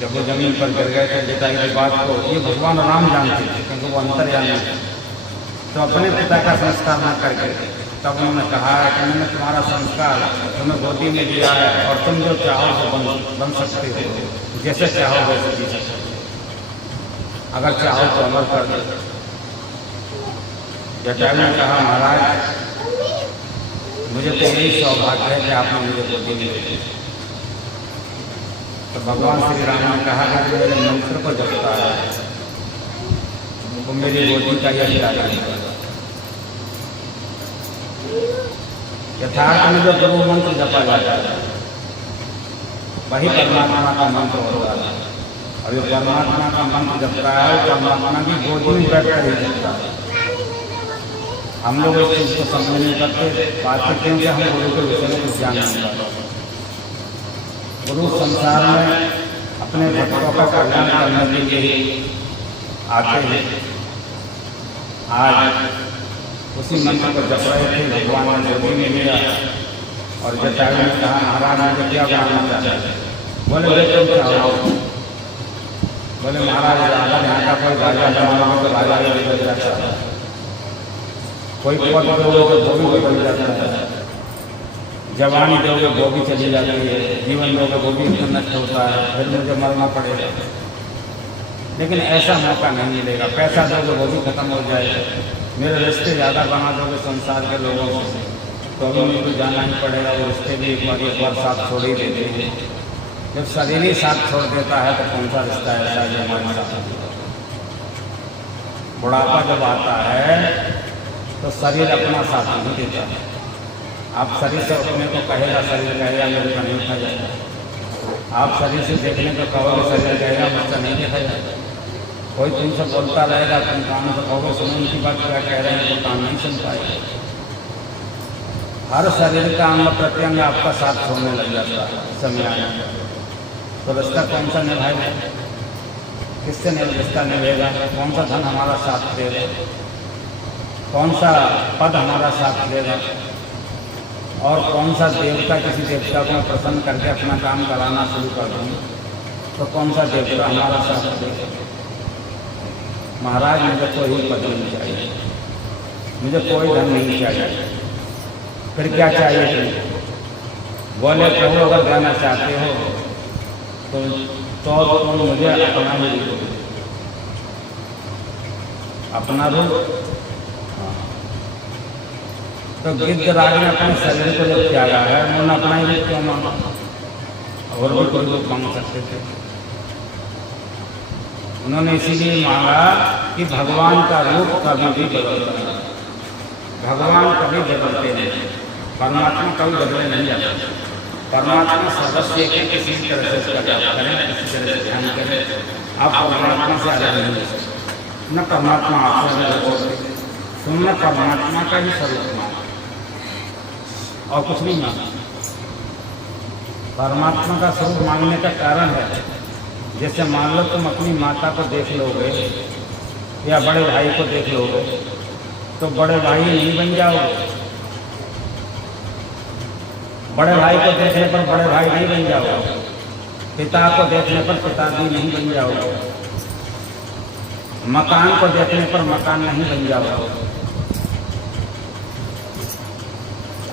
जब वो जमीन पर गिर गए थे पिता की बात को ये भगवान राम जानते थे क्योंकि वो अंतर्यामी थे। तो अपने पिता का संस्कार न करके तब उन्होंने कहा है कि मैंने तुम्हारा संस्कार तुम्हें गोदी में दिया है और तुम जो चाहो वो बन सकते हो, जैसे चाहो वैसे जी सकते हो, अगर चाहो तो अमल कर दो। जटायु ने कहा महाराज मुझे तो यही सौभाग्य है कि आपने मुझे गोदी में ले लिया। तो भगवान श्री राम ने कहा कि मेरे मंत्र को जपता है वो मेरी गोदी का यही राजा है। यथार्थ में जो गुरु मंत्र जपा जाता है वही परमात्मा का मंत्र होता है, और जो परमात्मा का मंत्र जपता है परमात्मा की गोदी में बैठ कर ही जपता है। हम लोग इस चीज़ को समझ नहीं करते, बातें क्योंकि हम गुरु के विषय में कुछ जान नहीं पाते। गुरु संसार में अपने भक्तों का कल्याण करने के लिए आते हैं। आज उसी मंत्र को जप रहे थे, भगवान ने गोदी में लिया और जटायु ने कहा महाराज मुझे क्या बनाना चाहते हैं? बोले तुम क्या हो? बोले महाराज अगर यहाँ का कोई राजा बनाओगे तो राजा भी बदल जाता है, कोई पद दोगे तो वो भी बदल जाता है, जवानी दोगे वो भी चली जाती है, जीवन दोगे वो भी नष्ट होता है, फिर मुझे मरना पड़ेगा। लेकिन ऐसा मौका नहीं मिलेगा, पैसा दोगे वो भी खत्म हो जाएगा, मेरे रिश्ते ज़्यादा बना दोगे संसार के लोगों से तो अभी मुझे जाना ही पड़ेगा। वो रिश्ते भी एक बार साथ छोड़ ही देते हैं। जब शरीर ही साथ छोड़ देता है तो कौन सा रिश्ता ऐसा है जो हमारे साथ? बुढ़ापा जब आता है तो शरीर अपना साथ नहीं देता। आप शरीर से अपने को कहेगा, शरीर कहेगा मेरे को नहीं खाया जाएगा। आप शरीर से देखने को कहोगे, शरीर कहेगा मुझसे नहीं देखा जाएगा। कोई तुमसे बोलता रहेगा, तुम कानों से कहोगे सुनो उनकी बात क्या कह रहे हैं, तो कान नहीं सुन पाएगा। हर शरीर का अंग प्रत्यंग आपका साथ छोड़ने लग जाता है समय आने तो रिश्ता कौन सा निभाएगा? किससे रिश्ता निभाएगा? कौन सा धन हमारा साथ देगा? कौन सा पद हमारा साथ देगा? और कौन सा देवता किसी देवता को प्रसन्न करके अपना काम कराना शुरू कर दूँ तो कौन सा देवता हमारा साथ देगा? महाराज मुझे कोई पद नहीं चाहिए, मुझे कोई धन नहीं चाहिए, फिर क्या चाहिए तुम्हें? बोले प्रभु अगर जाना चाहते हो तो तुम मुझे अपना ही दो, अपना रूप। तो गिद्धराज ने अपने शरीर को जब त्यागा है उन्होंने अपना ही रूप क्यों मांगा? और भी कोई रूप मांग सकते थे। उन्होंने इसीलिए मांगा कि भगवान का रूप कभी भी बदलता है, भगवान कभी बदलते नहीं, परमात्मा कभी बदले नहीं जाता। परमात्मा सदस्य के किसी तरह से उसका जाप करें, किसी तरह से ध्यान करें, आप परमात्मा से अलग नहीं हो सकते, न परमात्मा आपसे अलग हो सकते। तुमने परमात्मा का ही स्वरूप मांगा और कुछ नहीं मांगा। परमात्मा का स्वरूप मांगने का कारण है, जैसे मान लो तुम अपनी माता को देख लोगे या बड़े भाई को देख लोगे तो बड़े भाई नहीं बन जाओगे, बड़े भाई को देखने पर बड़े भाई नहीं बन जाओगे, पिता को देखने पर पिताजी नहीं बन जाओगे, मकान को देखने पर मकान नहीं बन जाओगे,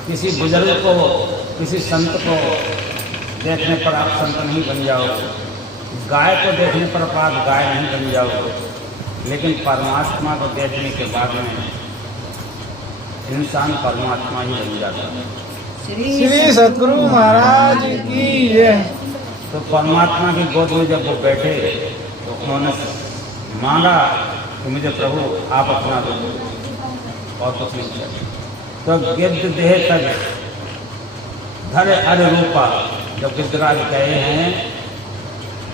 किसी बुजुर्ग को किसी संत को देखने पर आप संत नहीं बन जाओगे, गाय को देखने पर आप गाय नहीं बन जाओगे, लेकिन परमात्मा को देखने के बाद में इंसान परमात्मा ही बन जाता है। श्री सतगुरु महाराज की जय। तो परमात्मा की गोद में जब वो बैठे तो उन्होंने मांगा कि मुझे प्रभु आप अपना दो और कुछ नहीं चाहिए। तो गिद्ध देह तक धरे हर रूपा, जब गिद्धराज गए हैं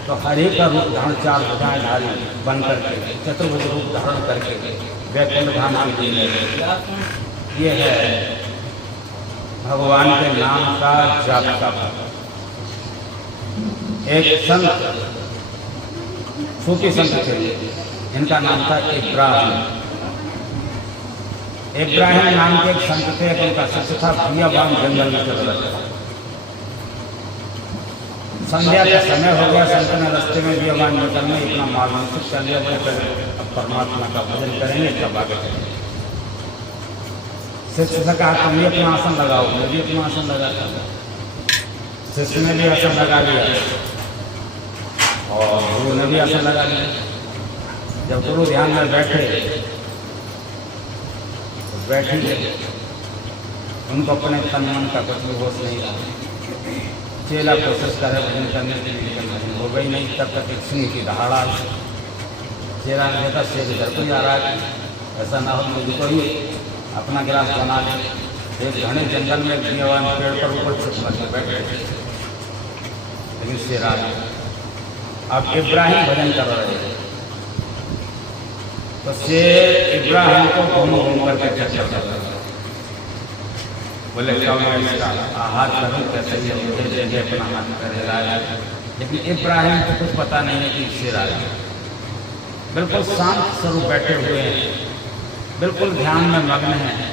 तो हरे का रूप धारण, चार भुजाएं धारी बन करके, चतुर्भुज रूप धारण करके वैकुंठ धाम की ये है भगवान के नाम का जाप का फल। एक संत सूफी संत थे, इनका नाम था इब्राहिम। इब्राहिम नाम के एक संत थे, उनका शिष्य था बियाबान जंगल में चल रहा था। संध्या का समय हो गया, संत ने रास्ते में भी भगवान निकलने इतना मार्मिक कर लिया, बोले अब परमात्मा का भजन करेंगे तब आगे चलेंगे। शिष्य से कहा तुम भी अपना आसन लगाओ, मैं भी अपना आसन लगाता हूँ। शिष्य ने भी आसन लगा लिया और गुरु ने भी आसन लगा लिया। जब गुरु ध्यान में बैठे तो बैठेंगे, उनको अपने तन मन का कुछ भी होश नहीं रहा। चेला कोशिश करे भजन करने के लिए, लेकिन हो गई नहीं। तब तक एक सिंह की दहाड़ आई। चेला ने देखा शेर इधर को ही आ रहा है, ऐसा ना हो मुझको ही अपना गिलास बना दे। एक घने जंगल में भगवान पेड़ पर ऊपर छुपा के बैठ गए, लेकिन शेर आ गया। अब इब्राहिम भजन कर रहे थे तो शेर इब्राहिम को घूम घूम करके चक्कर कर रहा था। बोले क्या मैं इसका आहार करूँ कैसे, ये अपना हाथ कर रहा है। लेकिन इब्राहिम को कुछ पता नहीं है कि शेर आ गया। बिल्कुल शांत स्वरूप बैठे हुए हैं, बिल्कुल ध्यान में मग्न हैं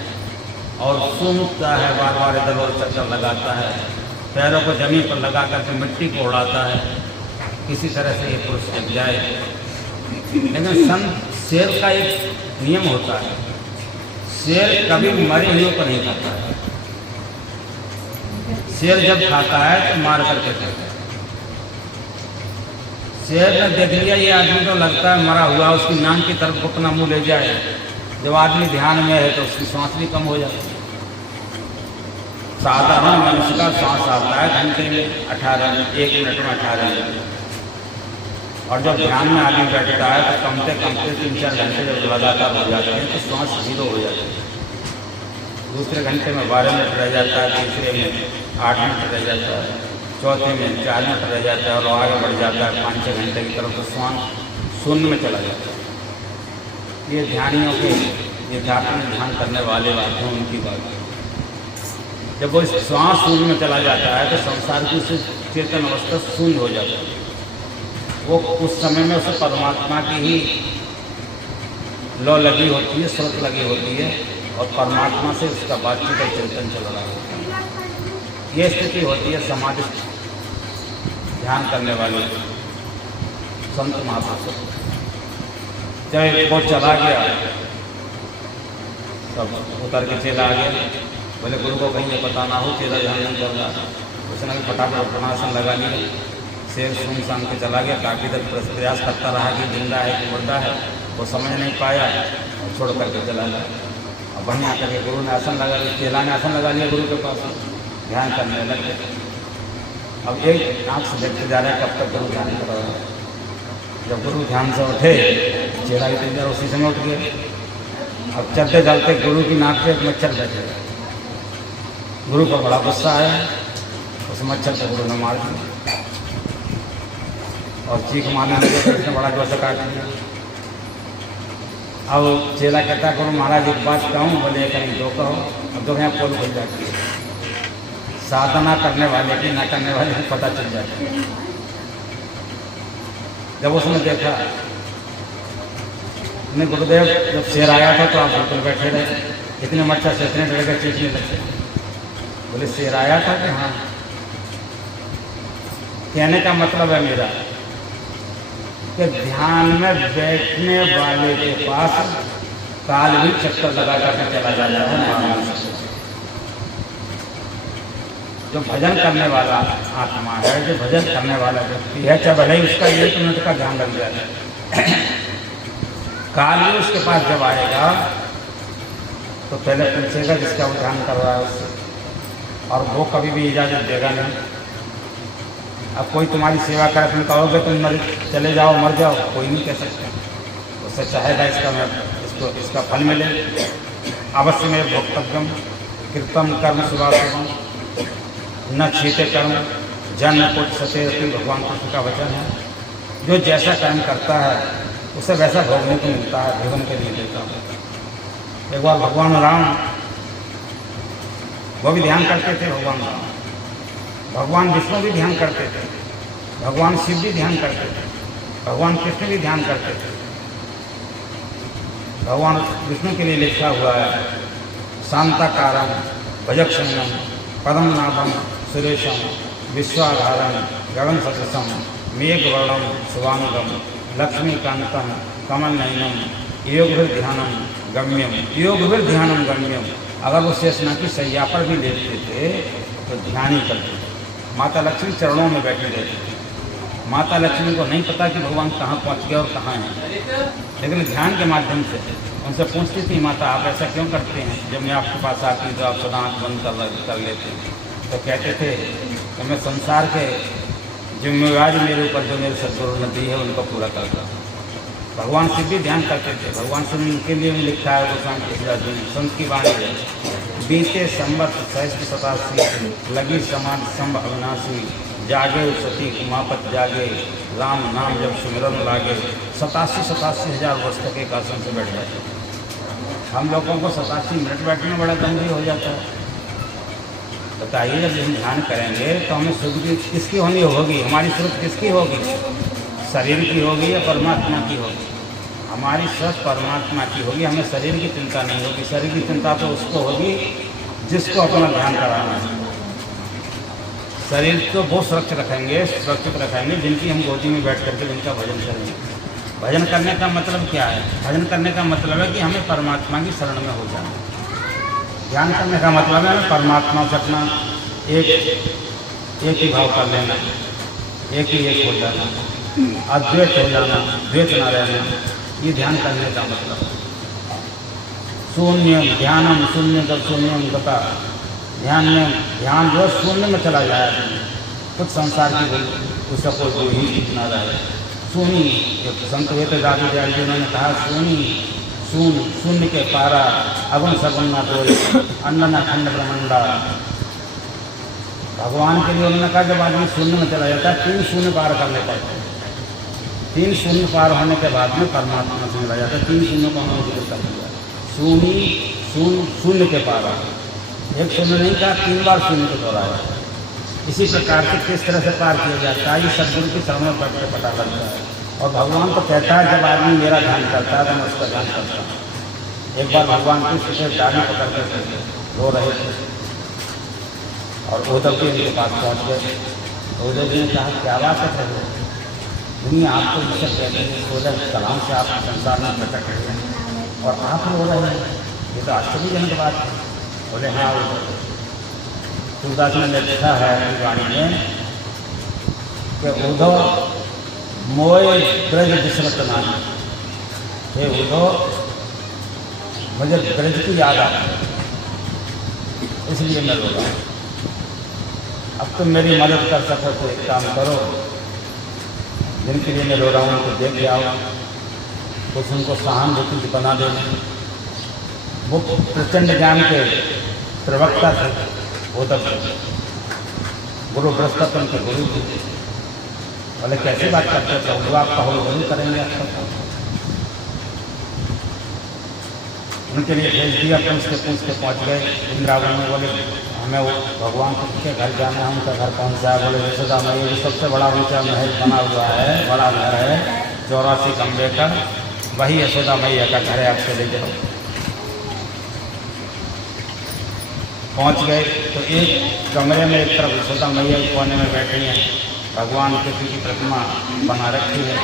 और सूंघता है, बार बार इधर उधर चक्कर लगाता है, पैरों को जमीन पर लगा करके मिट्टी को उड़ाता है, किसी तरह से ये पुरुष टिक जाए। लेकिन संत शेर का एक नियम होता है, शेर कभी मरे हुए को नहीं खाता है। शेर जब खाता है तो मार करके खाता है। शेर ने देख लिया ये आदमी तो लगता है मरा हुआ, उसकी नाक की तरफ अपना मुंह ले जाए। जब आदमी ध्यान में है तो उसकी सांस भी कम हो जाती है। साधारण मनुष्य का सांस आता है घंटे में 18, 1 मिनट में 18 मिनट। और जब ध्यान में आदमी बैठता है तो कमते कमते 3-4 घंटे जब लगातार हो जाते हैं तो सांस 0 हो जाती है। दूसरे घंटे में 12 मिनट रह जाता है, तीसरे में 8 मिनट रह जाता है, चौथे में 4 मिनट रह जाता है और आगे बढ़ जाता है 5-6 घंटे की तरफ तो श्वास शून्य में चला जाता है। ये ध्यानियों के, ये ध्यान करने वाले बात हैं, उनकी बात है। जब वो श्वास शून्य में चला जाता है तो संसार की उसे चेतन अवस्था शून्य हो जाती है। वो उस समय में उसे परमात्मा की ही लौ लगी होती है, स्रोत लगी होती है और परमात्मा से उसका बातचीत और चिंतन चल रहा होता है। ये स्थिति होती है समाधि ध्यान करने वाले संत महापुरुष। जब वो चला गया तब उतर के चेला आ गया। बोले गुरु को कहीं ये पता ना हो चेला ध्यान नहीं कर रहा। उसने भी फटाफट अपना आसन लगा लिया। शेर सुन सान के चला गया। काफ़ी देर प्रयास करता रहा कि जिंदा है कि मुर्दा है, वो समझ नहीं पाया और छोड़ करके चला गया। अब वहीं आकर के गुरु ने आसन लगा लिया, चेला ने आसन लगा लिया गुरु के पास, ध्यान करने लगे। अब एक आँख से देखते जा रहे हैं कब तक गुरु ध्यान कर रहा है। जब गुरु ध्यान से उठे, चेला इतनी देर उसी समय उठ गए। अब चलते चलते गुरु की नाक पे एक मच्छर बैठे। गुरु पर बड़ा गुस्सा आया, उस मच्छर को गुरु ने मार दिया और चीख मारने लगे तो उसने बड़ा जोर से काट दिया। अब चेला कहता गुरु महाराज एक बात कहूँ? बोले कहीं दो कहो। अब दो यहाँ पोल खुल जाती है। साधना करने वाले की ना करने वाले को पता चल जाता है। जब उसने देखा, नहीं गुरुदेव जब शेर आया था तो आप बिल्कुल बैठे रहे, इतने मच्छर से इतने डर के चीखने लगे। बोले शेर आया था कि हाँ। कहने का मतलब है मेरा कि ध्यान में बैठने वाले के पास काल भी चक्कर लगा करके चला जाता है। जो भजन करने वाला आत्मा है, जो भजन करने वाला व्यक्ति है, चाहे भले ही उसका 1 मिनट का ध्यान लग जाए, काल भी उसके पास जब आएगा तो पहले पूछेगा जिसका वो ध्यान कर रहा है उससे, और वो कभी भी इजाज़त देगा नहीं। अब कोई तुम्हारी सेवा करे, तुम कहोगे तुम मर चले जाओ, मर जाओ, कोई नहीं कह सकता। उससे चाहेगा इसका फल मिले। अवश्य में भोक्तव्यम कृतम कर्म सुभाषुभम न क्षीते कर्म जन्म कुछ सते। भगवान कृष्ण का वचन है, जो जैसा कर्म करता है उसे वैसा भोगने को मिलता है, भोगन के लिए देता है। एक बार भगवान राम, वो भी ध्यान करते थे, भगवान राम, भगवान विष्णु भी ध्यान करते थे, भगवान शिव भी ध्यान करते थे, भगवान कृष्ण भी ध्यान करते थे। भगवान विष्णु के लिए लिखा हुआ है शांताकारम भजक्षण्यम पदम नाभम सुरेशम विश्वाधारं गगनसदृशं मेघवर्णं शुभांगं लक्ष्मीकान्तं कमलनयनं योगभिर्ध्यानं गम्यम। योगभिर्ध्यानं गम्यम। अगर वो शेषनाग की सैया पर भी लेटते थे तो ध्यान ही करते थे। माता लक्ष्मी चरणों में बैठी रहती थी। माता लक्ष्मी को नहीं पता कि भगवान कहाँ पहुँच गए और कहाँ हैं, लेकिन ध्यान के माध्यम से उनसे पूछती थी, माता आप ऐसा क्यों करते हैं? जब मैं आपके पास आती तो आप सदा आँख बंद कर लेते हैं। तो कहते थे कि मैं संसार के जिम्मेवारी मेरे ऊपर जो मेरे सदगुरु ने दी है उनको पूरा करता हूँ। भगवान शिव भी ध्यान करते थे। भगवान शिव के लिए भी लिखा है गोस्वामी तुलसीदास जी ने, संत की वाणी है, बीते संवत सहस्त्र 87 लगी समाज संभ अविनाशी जागे सती उमापत जागे राम नाम जब सुमिरन लागे। 87,000 वर्ष तक एक आसन से बैठ जाते। हम लोगों को 87 मिनट बैठने में बड़ा गंभीर हो जाता है। बताइए, जब हम ध्यान करेंगे तो हमें सुख किसकी होनी होगी? हमारी सुख किसकी होगी? शरीर की होगी या परमात्मा की होगी? हमारी स्वस्थ परमात्मा की होगी। हमें शरीर की चिंता नहीं होगी। शरीर की चिंता तो उसको होगी जिसको अपना ध्यान कराना है। शरीर तो वो सुरक्षित रखेंगे जिनकी हम गोदी में बैठ करके जिनका भजन करेंगे। भजन करने का मतलब क्या है? भजन करने का मतलब है कि हमें परमात्मा की शरण में हो जाना। ध्यान करने का मतलब है हमें परमात्मा से अपना एक ही भाव कर लेना, एक हो जाना, अद्वैत हो जाना, द्वैत न रहना। ये ध्यान करने का मतलब है। शून्य ध्यानम शून्य जब शून्यम गता, ध्यान जो शून्य में चला जाए, कुछ संसार की उसका कोई ही ना रहे। शून्य, संत हुए थे दादी दयाल जी, उन्होंने कहा शून्य के पारा अगुण सगुण न कोई अन्न न खंड ब्रह्मंडा। भगवान के लिए उन्होंने कहा जब आदमी शून्य में चला जाता है 3 शून्य पार करने पड़ते हैं। 3 शून्य पार होने के बाद में परमात्मा से मिला जाता है। 3 शून्य को हमने जिक्र कर दिया। शून्य के पारा, एक शून्य नहीं कहा, 3 बार शून्य को दोहराया। इसी प्रकार से किस तरह से पार किया जाता है ये सदगुरु की शरण में बैठ कर पता लगता है। और भगवान तो कहता है जब आदमी मेरा ध्यान करता है तो मैं उसका ध्यान करता हूँ। एक बार भगवान कृष्ण से डाली पकड़ कर रो रहे थे और उद्धव जी उनके पास पहुँच गए। उद्धव जी ने कहा क्या बात है दुनिया आपको ईश्वर कहते हैं, 16 कलाम से आप संसार में भटक रहे हैं और आप रो रहे हैं, ये तो आश्चर्यजनक बात है। बोले हाँ, तुलसीदास ने लिखा है वाणी में कि उद्धव मोय ब्रज विस्मृत नानी, हे उद्धव मुझे ब्रज की याद आती है इसलिए मैं रो रहा हूँ। अब तुम मेरी मदद कर सको तो एक काम करो, जिनके लिए मैं रो रहा हूँ उनको देख के आओ, कुछ उनको सहानुभूति बना देना। वो प्रचंड ज्ञान के प्रवक्ता थे, वो तब गुरु बृहस्पति के गुरु थे। बोले कैसे बात करते थे? वो आपका हो जरूर करेंगे आपका। उनके लिए भेज दिया, पूछ के पहुँच गए वृंदावन में। बोले हमें वो भगवान के घर जाना है, उनका घर कौन सा है? बोले यशोदा मैया, जो सबसे बड़ा ऊँचा महल बना हुआ है, बड़ा घर है 84 कमरे का, वही यशोदा मैया का घर है, आप चले जाओ। पहुंच गए तो एक कमरे में एक तरफ यशोदा मैया कोने में बैठी हैं, भगवान कृष्ण की प्रतिमा बना रखी है,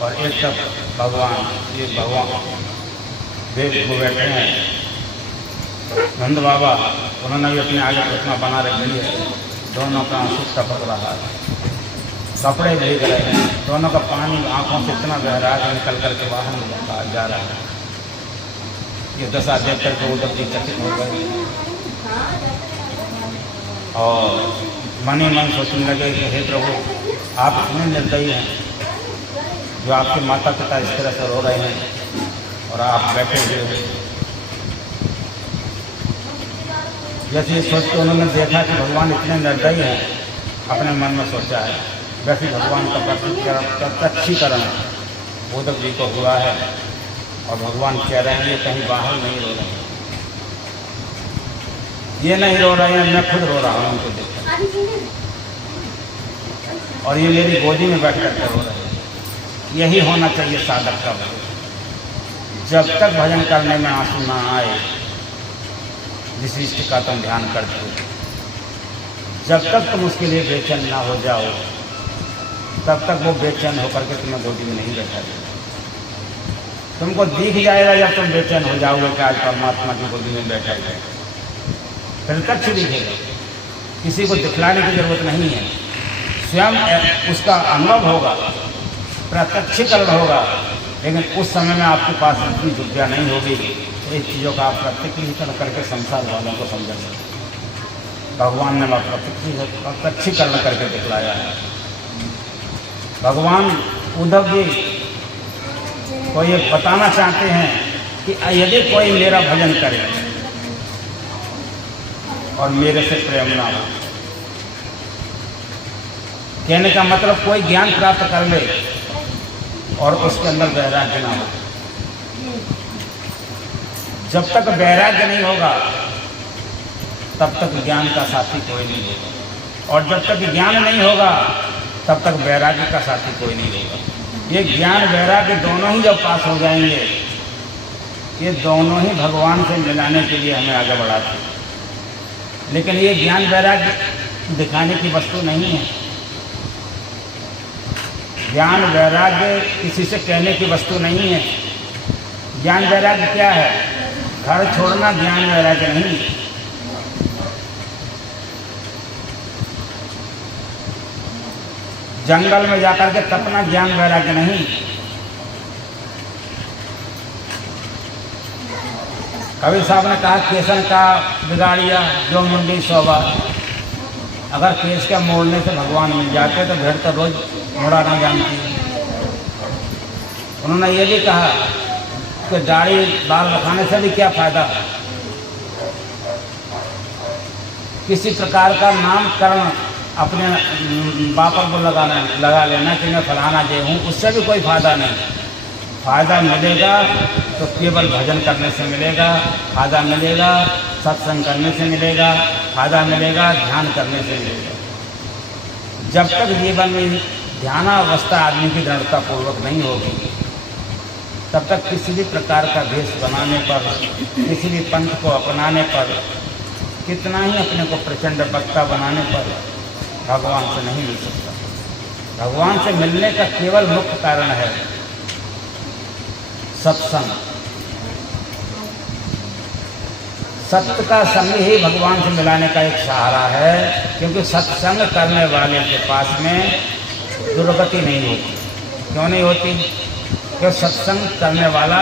और एक तरफ भगवान देव को बैठे हैं नंद बाबा, उन्होंने भी अपने आगे प्रतिमा बना रखी है। दोनों का आंसू टपक रहा है, कपड़े भीग रहे हैं, दोनों का पानी आंखों से इतना बह रहा है कि निकल करके बाहर जा रहा है। ये दशा देख करके उधर की चकित हो गए और मन ही मन सोचने लगे कि हे प्रभु, आप इतने निर्दयी हैं, जो आपके माता पिता इस तरह से रो रहे हैं और आप बैठे हुए हैं। जैसे ये सोच के उन्होंने देखा कि भगवान इतने निर्दयी हैं, अपने मन में सोचा है, वैसे भगवान का प्रत्यक्षीकरण उद्धव जी को हुआ है। और भगवान कह रहे हैं ये कहीं बाहर नहीं रो रहे हैं, ये नहीं रो रहे हैं, मैं खुद रो रहा हूँ उनको देख कर, और ये मेरी गोदी में बैठ करके रो रहे हैं। यही होना चाहिए साधक का भजन। जब तक भजन करने में आंसू ना आए, जिस इष्ट का तुम ध्यान करते हो, जब तक तुम उसके लिए बेचैन ना हो जाओ तब तक वो बेचैन होकर के तुम्हें गोदी में नहीं बैठा देगा। तुमको दिख जाएगा जब तुम बेचैन हो जाओगे कि आज परमात्मा की गोदी में बैठा है, प्रत्यक्ष दिखेगा, किसी को दिखलाने की जरूरत नहीं है, स्वयं उसका अनुभव होगा, प्रत्यक्षीकरण होगा। लेकिन उस समय में आपके पास इतनी विद्या नहीं होगी, इस चीज़ों का आप प्रत्यक्षीकरण करके संसार वालों को समझा सकते। भगवान ने प्रत्यक्षीकरण करके दिखलाया है। भगवान उद्धव जी को ये बताना चाहते हैं कि यदि कोई मेरा भजन करे और मेरे से प्रेम ना हो, कहने का मतलब कोई ज्ञान प्राप्त कर ले और उसके अंदर वैराग्य ना हो। जब तक वैराग्य नहीं होगा तब तक ज्ञान का साथी कोई नहीं होगा, और जब तक ज्ञान नहीं होगा तब तक वैराग्य का साथी कोई नहीं होगा। ये ज्ञान वैराग्य दोनों ही जब पास हो जाएंगे, ये दोनों ही भगवान से मिलाने के लिए हमें आगे बढ़ाते हैं। लेकिन ये ज्ञान वैराग्य दिखाने की वस्तु नहीं है। ज्ञान वैराग्य किसी से कहने की वस्तु नहीं है। ज्ञान वैराग्य क्या है? घर छोड़ना ज्ञान वैराग्य नहीं। जंगल में जाकर के तपना ज्ञान वैराग्य नहीं। कबीर साहब ने कहा केसन का बिगाड़िया जो मुंडी शोभा। अगर केस के मोड़ने से भगवान मिल जाते तो भेड़ तो रोज मोड़ा ना जानती। उन्होंने ये भी कहा कि दाढ़ी बाल रखाने से भी क्या फायदा, किसी प्रकार का नामकरण अपने बापर को लगा लेना कि मैं फलाना जे हूँ, उससे भी कोई फायदा नहीं। फायदा मिलेगा तो केवल भजन करने से मिलेगा, फायदा मिलेगा सत्संग करने से मिलेगा, फायदा मिलेगा ध्यान करने से मिलेगा। जब तक जीवन में ध्यानावस्था आदमी की दृढ़ता पूर्वक नहीं होगी तब तक किसी भी प्रकार का भेष बनाने पर, किसी भी पंथ को अपनाने पर, कितना ही अपने को प्रचंड वक्ता बनाने पर भगवान से नहीं मिल सकता। भगवान से मिलने का केवल मुख्य कारण है सत्संग। सत्य का संग ही भगवान से मिलाने का एक सहारा है, क्योंकि सत्संग करने वाले के पास में दुर्गति नहीं होती। क्यों नहीं होती? क्योंकि सत्संग करने वाला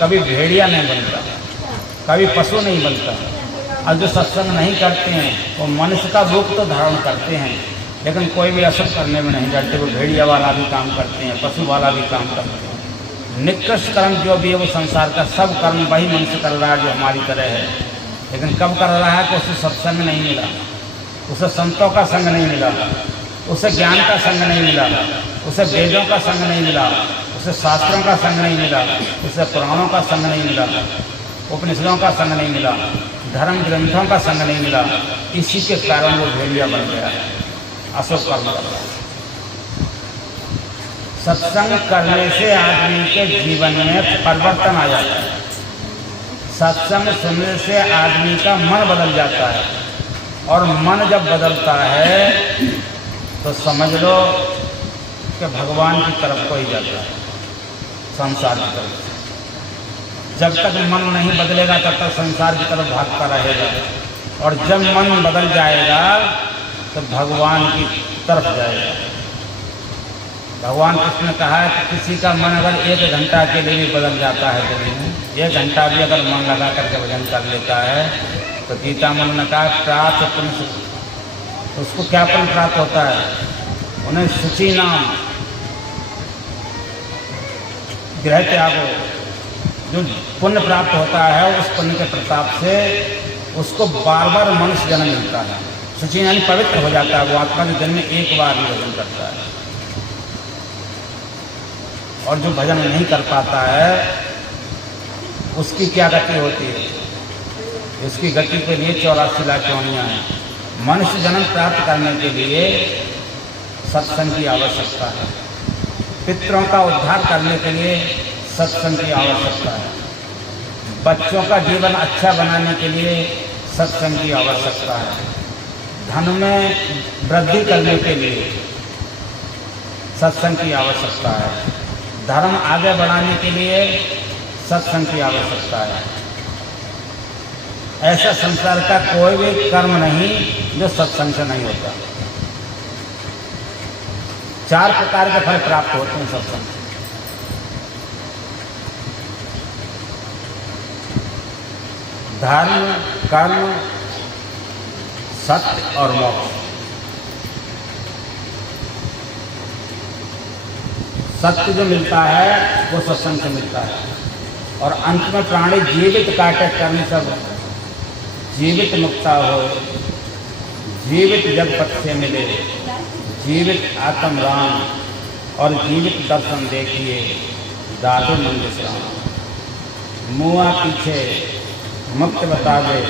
कभी भेड़िया नहीं बनता, कभी पशु नहीं बनता। और जो सत्संग नहीं करते हैं वो मनुष्य का रूप तो धारण करते हैं, लेकिन कोई भी असर करने में नहीं डरते। वो भेड़िया वाला भी काम करते हैं, पशु वाला भी काम करते हैं। निकृष्ट कर्म जो भी है वो संसार का सब कर्म वही मनुष्य कर रहा है जो हमारी तरह है। लेकिन कब कर रहा है कि उसे सत्संग नहीं मिला, उसे संतों का संग नहीं मिला, उसे ज्ञान का संग नहीं मिला, उसे वेदों का संग नहीं मिला, उसे शास्त्रों का संग नहीं मिला, उसे पुराणों का संग नहीं मिला, उपनिषदों का संग नहीं मिला, धर्म ग्रंथों का संग नहीं मिला। इसी के कारण वो भेड़िया बन गया, अशुभ कर्म कर रहा है। सत्संग करने से आदमी के जीवन में परिवर्तन आ जाता है। सत्संग सुनने से आदमी का मन बदल जाता है, और मन जब बदलता है तो समझ लो कि भगवान की तरफ को ही जाता है, संसार की तरफ। जब तक मन नहीं बदलेगा तब तक संसार की तरफ भागता रहेगा, और जब मन बदल जाएगा तो भगवान की तरफ जाएगा। भगवान कृष्ण ने कहा है कि किसी का मन अगर 1 घंटा के लिए भी बदल जाता है, तो 1 घंटा भी अगर मन लगा करके भजन कर लेता है तो गीता मन ने कहा प्राप्त पुण्य, उसको क्या पुण्य प्राप्त होता है? उन्हें शुचि नाम, गृह त्यागो, जो पुण्य प्राप्त होता है उस पुण्य के प्रताप से उसको बार बार मनुष्य जन्म मिलता है। शुचि यानी पवित्र हो जाता है, वो आत्मा के जन्म में एक बार ही भजन करता है। और जो भजन नहीं कर पाता है उसकी क्या गति होती है? उसकी गति के लिए 84 लाख योनियाँ हैं। मनुष्य जन्म प्राप्त करने के लिए सत्संग की आवश्यकता है। पितरों का उद्धार करने के लिए सत्संग की आवश्यकता है। बच्चों का जीवन अच्छा बनाने के लिए सत्संग की आवश्यकता है। धन में वृद्धि करने के लिए सत्संग की आवश्यकता है। धर्म आगे बढ़ाने के लिए सत्संग की आवश्यकता है। ऐसा संसार का कोई भी कर्म नहीं जो सत्संग से नहीं होता। 4 प्रकार के फल प्राप्त होते हैं सत्संग से। धर्म, कर्म, सत्य और मोक्ष। सत्य जो मिलता है वो सत्संग से मिलता है। और अंत में प्राणी जीवित काटे कर्म सब जीवित मुक्ता हो, जीवित जगपथ से मिले, जीवित आत्म राम और जीवित दर्शन देखिए दादू मंदिर राम। मुआ पीछे मुक्त बतावे,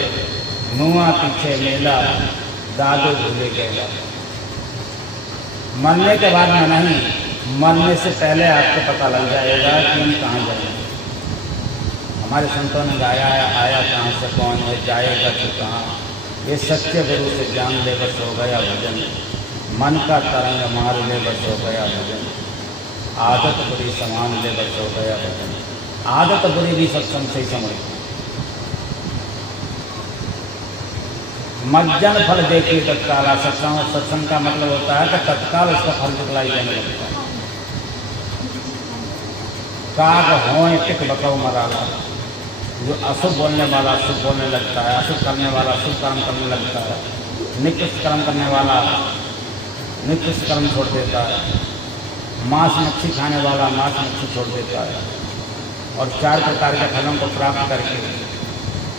मुआ पीछे मेला दादू भूले गया। मरने के बाद में नहीं, मरने से पहले आपको पता लग जाएगा कि हम कहाँ जाएंगे। हमारे संतों ने गाया है, आया कहाँ से कौन है, जाएगा तो कहाँ। ये सच्चे गुरु से जान ले बस हो गया भजन, मन का तरंग मार ले बस हो गया भजन, आदत बुरी समान ले बस हो गया भजन। आदत बुरी भी सत्संग से ही समझती। मज्जन फल देखिए तत्काल। सत्संग का मतलब होता है कि तत्काल उसका फल दिखलाई देने लगता है। काग होए टिक बताओ मराला। जो अशुभ बोलने वाला शुभ बोलने लगता है, अशुभ करने वाला शुभ कर्म करने लगता है, निकृष्ट कर्म करने वाला निकृष्ट कर्म छोड़ देता है, मांस मच्छी खाने वाला मांस मच्छी छोड़ देता है। और 4 प्रकार के फलों को प्राप्त करके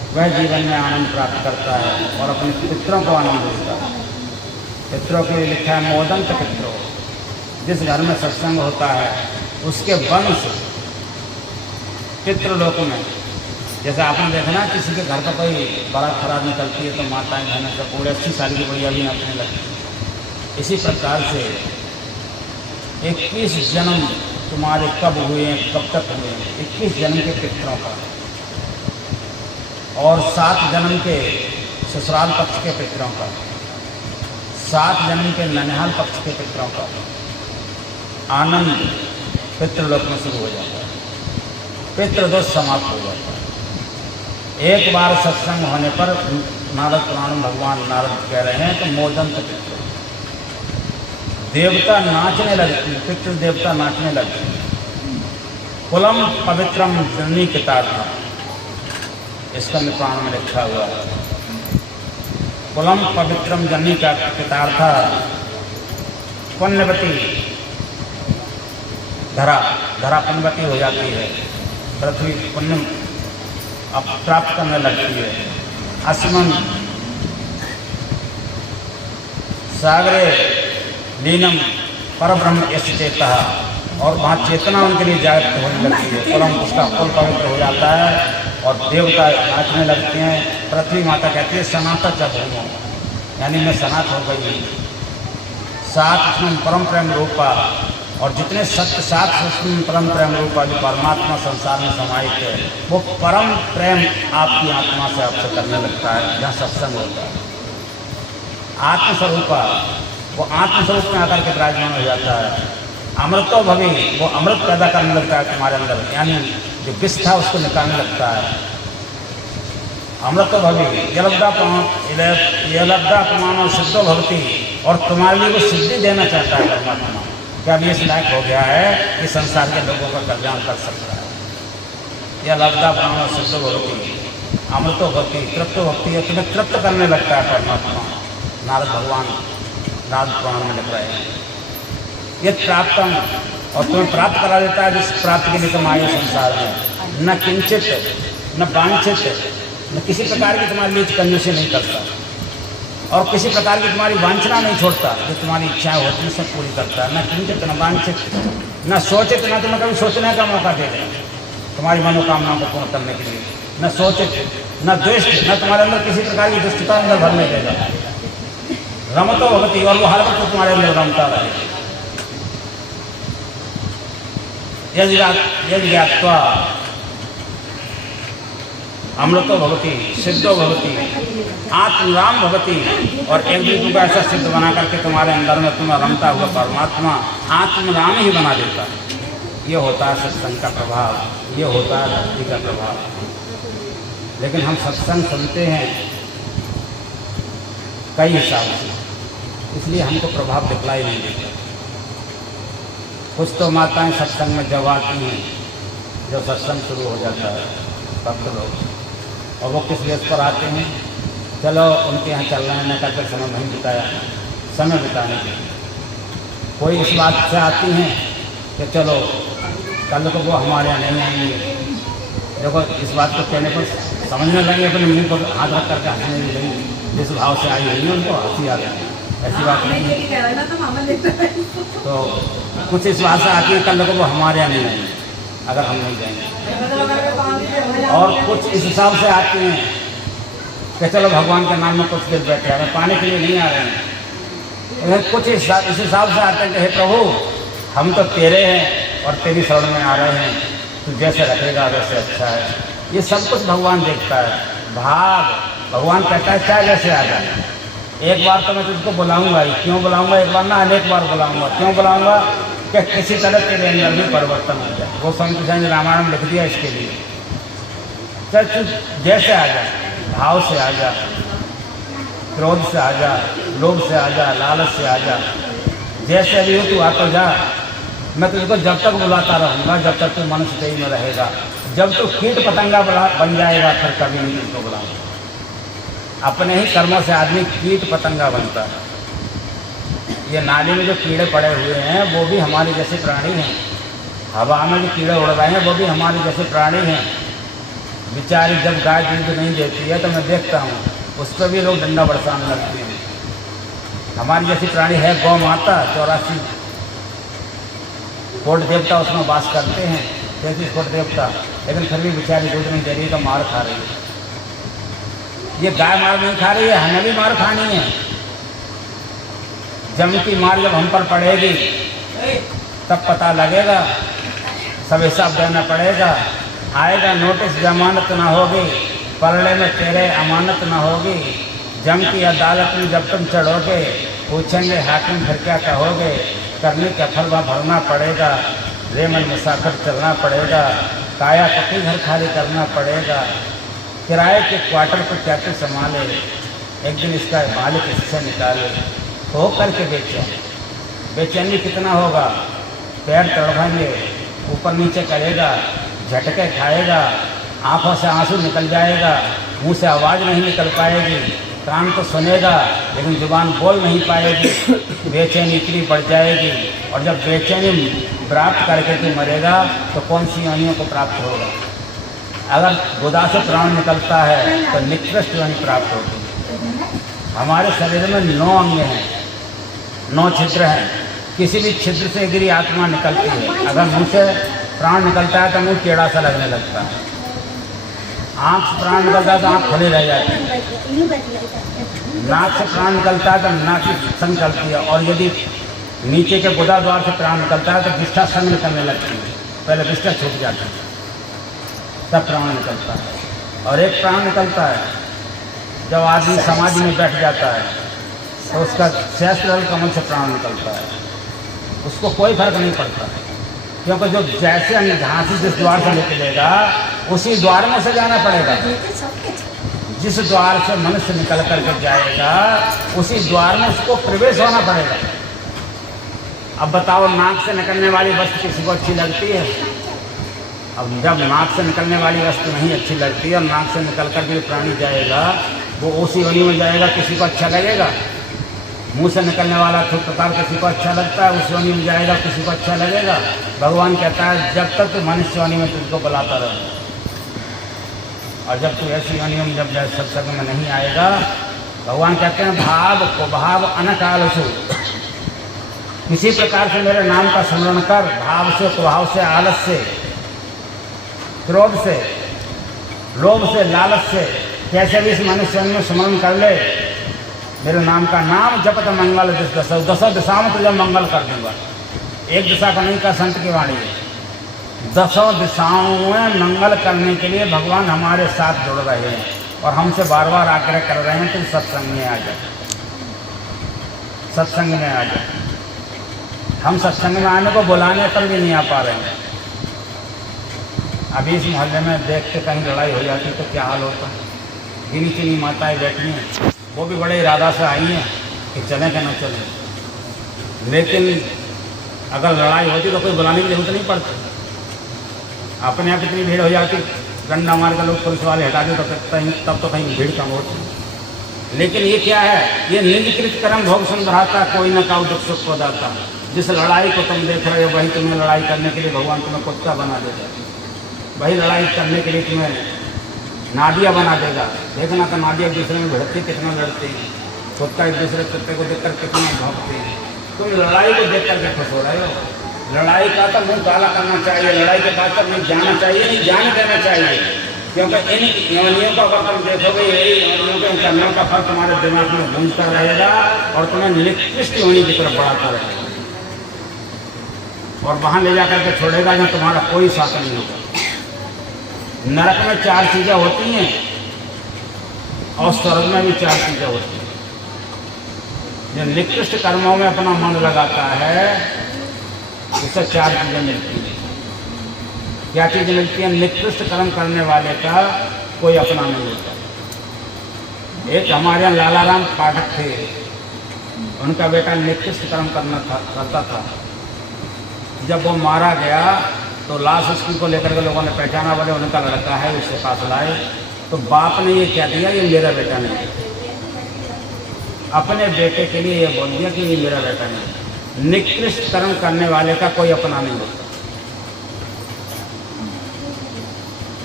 वह जीवन में आनंद प्राप्त करता है और अपने पितरों को आनंद देता है। पितरों के लिए लिखा है मोदंत पितरों। जिस घर में सत्संग होता है उसके वंश पितृलोक में, जैसे आपने देखा ना किसी के घर पर कोई बारात खराब निकलती है तो माताएं बहनें सब पूरे 80 साल की बुढ़िया भी नाचने लगती। इसी प्रकार से 21 जन्म तुम्हारे कब हुए हैं, कब तक हुए हैं, 21 जन्म के पितरों का, और 7 जन्म के ससुराल पक्ष के पितरों का, 7 जन्म के ननिहाल पक्ष के पितरों का आनंद पितृलोक में शुरू हो जाता है। पितृदोष समाप्त हो जाता है। एक बार सत्संग होने पर नारद पुराण भगवान नारद कह रहे हैं कि मोदंत पितृ देवता नाचने लगती है, पितृ देवता नाचने लगती है। कुलम पवित्रम जननी कितार्था, इसका पुराण में लिखा हुआ है। कुलम पवित्रम जननी का कितार्था, पुण्यवती धरा पुण्यवती हो जाती है, पृथ्वी पुण्य प्राप्त करने लगती है। अस्मन सागरे लीनम परब्रह्म यश चेता, और वहाँ चेतना उनके लिए जागृत होने लगती है। परम उसका कुल पवित्र हो जाता है और देवता नाचने लगते हैं। पृथ्वी माता कहती है सनातन जब हो, यानी मैं सनात हो गई हूँ। 7 उसमें परम प्रेम रूपा, और जितने सत्य 7 उसमें परम प्रेम रूपा जो परमात्मा संसार में समाहित है, वो परम प्रेम आपकी आत्मा से आपसे करने लगता है जहाँ सत्संग होता है। आत्मस्वरूपा, वो आत्मस्वरूप में आकर के विराजमान हो जाता है। अमृतो भवी, वो अमृत पैदा करने लगता है तुम्हारे अंदर, यानी जो विष था उसको निकालने लगता है। अमृतो भवी यलब्धा प्रमाणो सिद्धो भवती, और तुम्हारे लिए वो सिद्धि देना चाहता है परमात्मा कि अब इस लायक हो गया है कि संसार के लोगों का कल्याण कर सकता है। यलब्धा प्रमाणो सिद्धो भवती अमृतो भक्ति तृप्तो भक्ति, तुम्हें तृप्त करने लगता है परमात्मा। नारद भगवान नारद पुराण में लिख रहे हैं ये प्राप्तम, और तुम्हें प्राप्त करा देता है जिस प्राप्त के लिए तुम आए संसार में। न किंचित न वांछित, न किसी प्रकार की तुम्हारे लिए कंजूसी नहीं करता, और किसी प्रकार की तुम्हारी वांछना नहीं छोड़ता। जो तुम्हारी इच्छाएं होती हैं सब पूरी करता है। न किंचित न वांछित, न सोचित, न तुम्हें कभी सोचने का मौका दे दे तुम्हारी मनोकामनाओं को पूर्ण करने के लिए। न सोचित न द्वेष्ट, न तुम्हारे अंदर किसी प्रकार की दुष्टता अंदर भरने देगा। रमतो भगती, और वो हर वक्त तुम्हारे अंदर रमता रहे। यदि ज्ञात्वा अमृतो भवति, सिद्धो भवति, आत्मराम भवति। और एक दूसरे को ऐसा सिद्ध बना करके तुम्हारे अंदर में तुम्हें रमता हुआ परमात्मा आत्मराम ही बना देता है। ये होता है सत्संग का प्रभाव, ये होता है भक्ति का प्रभाव। लेकिन हम सत्संग सुनते हैं कई हिसाब से, इसलिए हमको प्रभाव दिखलाई नहीं देता। कुछ तो माताएं सत्संग में जब आती हैं, जब सत्संग शुरू हो जाता है भक्त लोग, और वो किस वेश पर आते हैं, चलो उनके यहाँ चल रहे हैं, न करके समय नहीं बिताया, समय बिताने के। कोई इस बात से आती हैं कि चलो कल को वो हमारे यहाँ नहीं आएंगे। देखो इस बात को कहने पर समझने लगे, अपने मुंह पर हाथ रख करके हंसने लगे, जिस भाव से आई हुई है उनको हंसी आ गई। ऐसी बात नहीं है। तो कुछ इस बात से आती है कल को वो हमारे यहाँ नहीं आएंगे अगर हम नहीं जाएंगे, और कुछ इस हिसाब से आती हैं कि चलो भगवान के नाम में कुछ देर बैठे, हमें पाने के लिए नहीं आ रहे हैं। कुछ इस हिसाब से आते हैं कि हे प्रभु हम तो तेरे हैं और तेरी शरण में आ रहे हैं, तू जैसे रखेगा वैसे अच्छा है। ये सब कुछ भगवान देखता है। भाव भगवान कहता है चाहे जैसे आ जाए, एक बार तो मैं तुझको बुलाऊंगा ही। क्यों बुलाऊंगा? एक बार ना, अनेक बार बुलाऊंगा। क्यों बुलाऊंगा? कि किसी तरह तेरे अंदर भी परिवर्तन हो जाए। वो स्वामी कृष्ण ने रामायण में लिख दिया इसके लिए। चल तू जैसे आ जा, भाव से आ जा, क्रोध से आ जा, लोभ से आ जा, लालच से आ जा, जैसे भी हो तू आ तो जा। मैं तुझको जब तक बुलाता रहूँगा जब तक तू मनुष्य शरीर में रहेगा। जब तू कीट पतंगा बन जाएगा फिर कभी नहीं तुझको बुलाऊंगा। अपने ही कर्मों से आदमी कीट पतंगा बनता है। ये नाली में जो कीड़े पड़े हुए हैं वो भी हमारे जैसे प्राणी हैं। हवा में जो कीड़े उड़ रहे हैं वो भी हमारे जैसे प्राणी हैं। बेचारी जब गाय दूध नहीं देती है तो मैं देखता हूँ उस पर भी लोग डंडा बरसाने लगते हैं। हमारी जैसी प्राणी है गौ माता, 84 कोट देवता उसमें वास करते हैं, 33 कोट देवता, लेकिन फिर भी बेचारी दूध नहीं दे रही तो मार खा रही है। ये गाय मार नहीं खा रही है, हमें भी मार खानी है। जम की मार जब हम पर पड़ेगी तब पता लगेगा, सब हिसाब देना पड़ेगा। आएगा नोटिस जमानत ना होगी, पलड़े में तेरे अमानत ना होगी। जम की अदालत में जब तुम चढ़ोगे पूछेंगे हाकिम फिर क्या कहोगे। करने का फल वहाँ भरना पड़ेगा, रेमन मुसाफिर चलना पड़ेगा, काया पक्की घर खाली करना पड़ेगा। किराए के क्वार्टर पर क्या कुछ संभाले, एक दिन इसका मालिक इससे निकाले। हो करके बेचैनी कितना होगा, पैर तड़फेंगे, ऊपर नीचे करेगा, झटके खाएगा, आँखों से आंसू निकल जाएगा, मुंह से आवाज़ नहीं निकल पाएगी, कान तो सुनेगा लेकिन जुबान बोल नहीं पाएगी। बेचैनी इतनी बढ़ जाएगी, और जब बेचैनी प्राप्त करके तू मरेगा तो कौन सी योनियों को प्राप्त होगा। अगर गुदा से प्राण निकलता है तो निकृष्ट योनि प्राप्त होती है। हमारे शरीर में 9 अंग हैं, 9 छिद्र हैं। किसी भी छिद्र से गिरी आत्मा निकलती है। अगर मुँह से प्राण निकलता है तो मुँह टेढ़ा सा लगने लगता है। आँख से प्राण निकलता है तो आँख खुली रह जाती है। नाक से प्राण निकलता है तो नाक की संग चलती है, और यदि नीचे के गुदा द्वार से प्राण निकलता है तो विष्ठा संग निकलने लगती है। पहले विष्ठा छूट जाती है तब प्राण निकलता है। और एक प्राण निकलता है जब आदमी समाधि में बैठ जाता है तो उसका सहस्त्र कमल से प्राण निकलता है। उसको कोई फर्क नहीं पड़ता, क्योंकि जो जैसे झांसी जिस द्वार से निकलेगा उसी द्वार में से जाना पड़ेगा। जिस द्वार से मनुष्य निकल करके जाएगा उसी द्वार में उसको प्रवेश होना पड़ेगा। अब बताओ, नाक से निकलने वाली वस्तु किसी को अच्छी लगती है? अब जब नाक से निकलने वाली वस्तु नहीं अच्छी लगती और नाक से निकल कर के प्राणी जाएगा वो उसी योनि में जाएगा, किसी को अच्छा लगेगा? मुंह से निकलने वाला थूक प्रकार किसी को अच्छा लगता है, उस योनि में जाएगा, किसी को अच्छा लगेगा? भगवान कहता है जब तक तू मनुष्य योनि में तुझको बुलाता रहे, और जब तू ऐसी योनि में जब सत्संग में नहीं आएगा, भगवान कहते हैं भाव को भाव अनकालसु, किसी प्रकार से मेरे नाम का स्मरण कर, भाव से, कुभाव से, आलस से, क्रोध से, लोभ से, लालच से, कैसे भी इस मनुष्य में स्मरण कर ले मेरे नाम का। नाम जपत मंगल दसों दिशाओं में तुझे मंगल कर दूंगा। एक दिशा का नहीं का संत की वाणी है। दसों दिशाओं में मंगल करने के लिए भगवान हमारे साथ जुड़ रहे हैं और हमसे बार बार आग्रह कर रहे हैं कि सत्संग में आ जाए, सत्संग में आ जाए। हम सत्संग में आने को बुलाने पर भी नहीं आ पा रहे हैं। अभी इस मोहल्ले में देख के कहीं लड़ाई हो जाती तो क्या हाल होता है। गिनी चुनी माताएं बैठी हैं, वो भी बड़े इरादा से आई हैं कि चलें कि न चलें, लेकिन अगर लड़ाई होती तो कोई बुलाने की जरूरत नहीं पड़ती। अपने आप इतनी भीड़ हो जाती, डंडा मार कर लोग पुलिस वाले हटा दें तब तो कहीं भीड़ कम होती। लेकिन ये क्या है, ये निजकृत कर्म भोग संभ्राता कोई न काउ दुख सुख पदाता। जिस लड़ाई को तुम देख रहे हो वही तुम्हें लड़ाई करने के लिए भगवान तुम्हें कुत्ता बना देगा, वही लड़ाई करने के लिए तुम्हें नादिया बना देगा। देखना तो नादिया एक दूसरे में भिड़ती कितना लड़ती है, कुत्ता एक दूसरे कुत्ते को देखकर कितना भौंकती है। तुम लड़ाई को देख करके खुश हो रहे हो। लड़ाई का तो मुंह काला करना चाहिए, लड़ाई के बाद तक नहीं जाना चाहिए, नहीं जाने देना चाहिए। क्योंकि इन योनियों को अगर तुम देखोगे, यही योनियों के कर्मों का फल तुम्हारे दिमाग में गूंजता रहेगा और तुम्हें निकृष्ट योनि की तरफ बढ़ाता रहेगा और वहाँ ले जाकर के छोड़ेगा जहाँ तुम्हारा कोई साथ नहीं होगा। नरक में 4 चीज़ें होती हैं और स्वर्ग में भी 4 चीज़ें होती हैं। जो निकृष्ट कर्मों में अपना मन लगाता है उससे 4 चीज़ें मिलती हैं। क्या चीज़ें मिलती हैं? निकृष्ट कर्म करने वाले का कोई अपना नहीं होता। एक हमारे यहाँ लालाराम पाठक थे, उनका बेटा निकृष्ट कर्म करता था। जब वो मारा गया तो लाश उसकी को लेकर के लोगों ने पहचाना, बोले उनका लड़का है, उसके पास लाए तो बाप ने ये क्या दिया, ये मेरा बेटा नहीं। अपने बेटे के लिए ये बोल दिया कि ये मेरा बेटा नहीं। निकृष्ट कर्म करने वाले का कोई अपना नहीं होता।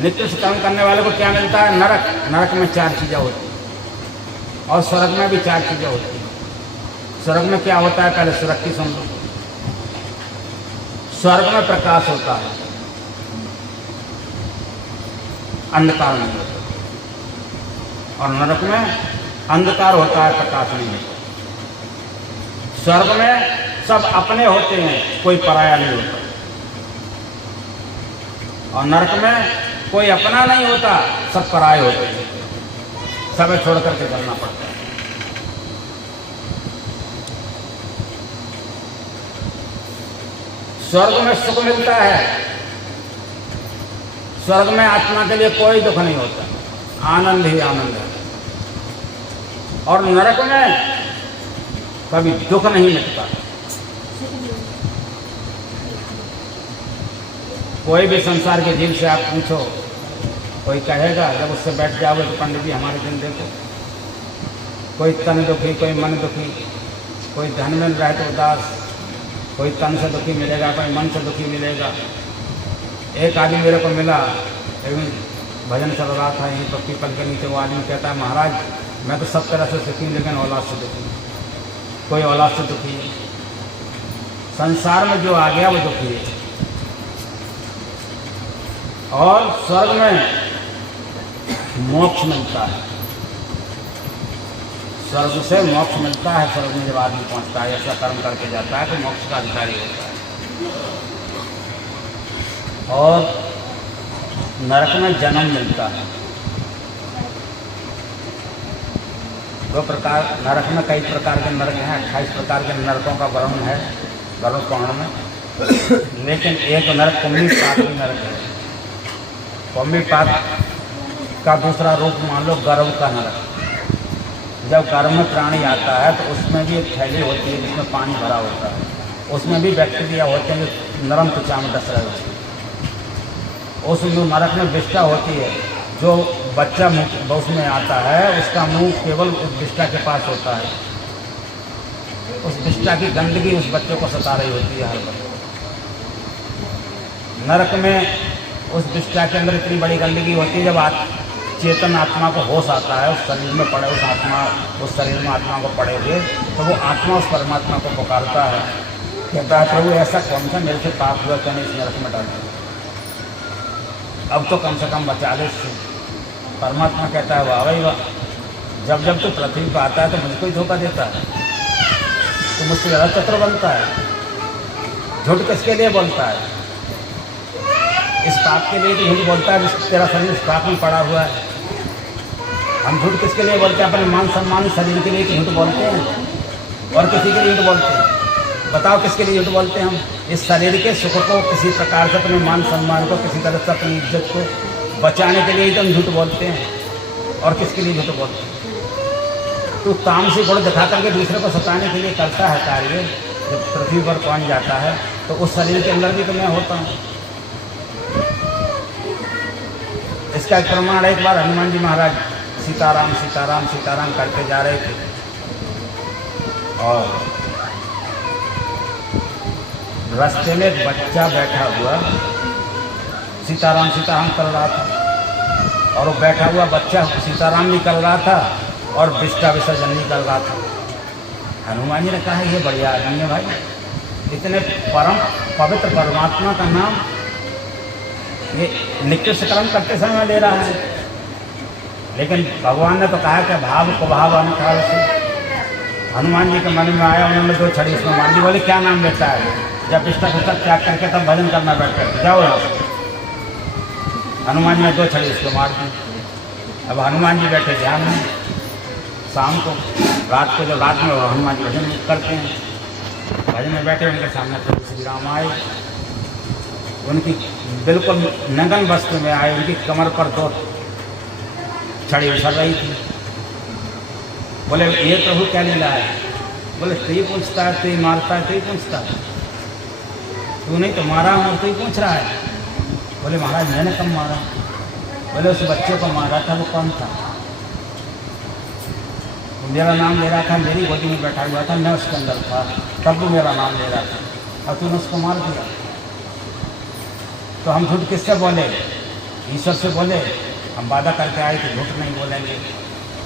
निकृष्ट कर्म करने वाले को क्या मिलता है? नरक। नरक में 4 चीज़ें होती हैं और स्वर्ग में भी 4 चीज़ें होती हैं। स्वर्ग में क्या होता है, पहले स्वर्ग की सुन लो। स्वर्ग में प्रकाश होता है, अंधकार नहीं होता। और नरक में अंधकार होता है, प्रकाश नहीं होता। स्वर्ग में सब अपने होते हैं, कोई पराया नहीं होता। और नरक में कोई अपना नहीं होता, सब पराये होते हैं, सब छोड़ करके करना पड़ता है। स्वर्ग में सुख मिलता है, स्वर्ग में आत्मा के लिए कोई दुख नहीं होता, आनंद ही आनंद है। और नरक में कभी दुख नहीं मिटता। कोई भी संसार के जीव से आप पूछो, कोई कहेगा, जब उससे बैठ जाओगे तो पंडित जी हमारे दिन देखो, कोई तन दुखी, कोई मन दुखी, कोई धन मिल रहा है तो उदास, कोई तन से दुखी मिलेगा, कोई मन से दुखी मिलेगा। एक आदमी मेरे को मिला, एक भजन चल रहा था यहीं पर पीपल के नीचे। वो आदमी कहता है, महाराज मैं तो सब तरह से सुखी हूँ लेकिन औलाद से दुखी हूँ। कोई औलाद से दुखी है, संसार में जो आ गया वो दुखी है। और स्वर्ग में मोक्ष मिलता है, स्वर्ग से मोक्ष मिलता है। स्वर्ग में जब आदमी पहुंचता है, ऐसा कर्म करके जाता है तो मोक्ष का अधिकारी होता है। और नरक में जन्म मिलता है। 2 प्रकार नरक में, कई प्रकार के नरक हैं, 28 प्रकार के नरकों का वर्णन है गरुड़ पुराण में। लेकिन एक नरक कुम्भी पाक भी नरक है। कुम्भी पाक का दूसरा रूप मान लो गर्भ का नरक। जब गर्भ में प्राणी आता है तो उसमें भी एक थैली होती है जिसमें पानी भरा होता है, उसमें भी बैक्टीरिया होते हैं जो नरम त्वचा में डस रहे होते हैं। उस नरक में विष्ठा होती है, जो बच्चा मुँह उसमें आता है उसका मुंह केवल उस विष्ठा के पास होता है। उस विष्ठा की गंदगी उस बच्चे को सता रही होती है हर वक्त। नरक में उस विष्ठा के अंदर इतनी बड़ी गंदगी होती है, जब चेतन आत्मा को होश आता है, उस शरीर में पड़े उस शरीर में आत्मा को पड़े हुए, तो वो आत्मा उस परमात्मा को पुकारता है, कहता है प्रभु ऐसा कौन सा मेरे से पाप हुआ क्या नहीं इस नरक में डाल दिया, अब तो कम से कम बचा ले इससे। परमात्मा कहता है वाह भाई वाह, जब जब तो पृथ्वी पर आता है तो मुझको ही धोखा देता है, तो मुझसे ज़्यादा चतुर बनता है, झूठ किसके लिए बोलता है। इस पाप के लिए तो झूठ बोलता है, तेरा शरीर इस पाप में पड़ा हुआ है। हम झूठ किसके लिए बोलते हैं? अपने मान सम्मान शरीर के लिए झूठ बोलते हैं और किसी के लिए झूठ बोलते हैं? बताओ किसके लिए झूठ बोलते हैं हम? इस शरीर के सुख को किसी प्रकार से, अपने मान सम्मान को किसी तरह से, अपनी इज्जत को बचाने के लिए ही तो हम झूठ बोलते हैं। और किसके लिए झूठ बोलते हैं? तो तामसी गुण दिखा करके दूसरे को सताने के लिए करता है कार्य। जब पृथ्वी पर पहुंच जाता है तो उस शरीर के अंदर भी तो मैं होता हूँ। इसका एक प्रमाण, एक बार हनुमान जी महाराज सीताराम सीताराम सीताराम करते जा रहे थे और रास्ते में एक बच्चा बैठा हुआ सीताराम सीताराम कर रहा था और वो बैठा हुआ बच्चा सीताराम भी कर रहा था और विष्टा विसर्जन भी कर रहा था। हनुमान जी ने कहा ये बढ़िया आदमी है भाई, इतने परम पवित्र परमात्मा का नाम ये निकृष्ट कर्म करते समय ले रहा है। लेकिन भगवान ने तो कहा कि भाव को भाव अनुसार से। हनुमान जी के मन में आया, उन्होंने 2 छड़ी उसमें मार दी। बोले क्या नाम लेता है? जब पिष्टा पुस्तक त्याग करके तब भजन करना बैठ कर जाओ। हनुमान जी ने 2 छड़ी उसको मार दी। अब हनुमान जी बैठे ध्यान में, शाम को रात को, जब रात में हनुमान जी भजन करते हैं, भजन में बैठे, उनके सामने प्रभु श्री राम आए। उनकी बिल्कुल नंगन वस्त्र में आए, उनकी कमर पर 2 छड़ी उछल रही थी। बोले ये प्रभु क्या लीला है? बोले तू ही पूछता है, तू ही मारता है, तू ही पूछता है, तू नहीं तो मारा हूँ, तू ही पूछ रहा है। बोले महाराज मैंने कब मारा? बोले उस बच्चे को मारा था, वो कौन था? मेरा नाम ले रहा था, मेरी गोदी में बैठा हुआ था, मैं उसके अंदर था, तब भी मेरा नाम ले रहा था और तूने उसको मार दिया। तो हम झूठ किससे बोले? ईश्वर से बोले। हम वादा करके आए कि झूठ नहीं बोलेंगे,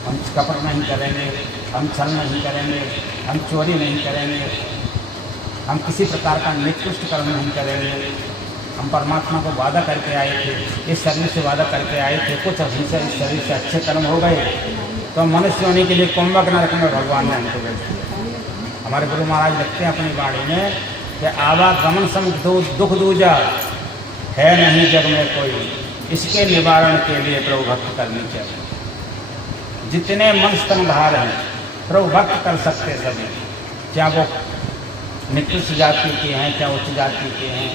हम कपट नहीं करेंगे, हम छल नहीं करेंगे, हम चोरी नहीं करेंगे, हम किसी प्रकार का निकृष्ट कर्म नहीं करेंगे। हम परमात्मा को वादा करके आए थे, इस शरीर से वादा करके आए थे। कुछ अभी इस शरीर से अच्छे कर्म हो गए तो मनुष्य होने के लिए कुंभक न रखने भगवान ने हमको भेज दिया। हमारे गुरु महाराज लिखते हैं अपनी वाणी में कि आवागमन सम दुख दूजा है नहीं जग में कोई, इसके निवारण के लिए प्रभु भक्त करनी चाहिए। जितने मन स्तनधार हैं प्रभु भक्त कर सकते सभी, क्या वो निकृष्ट जाति के हैं, क्या उच्च जाति के हैं,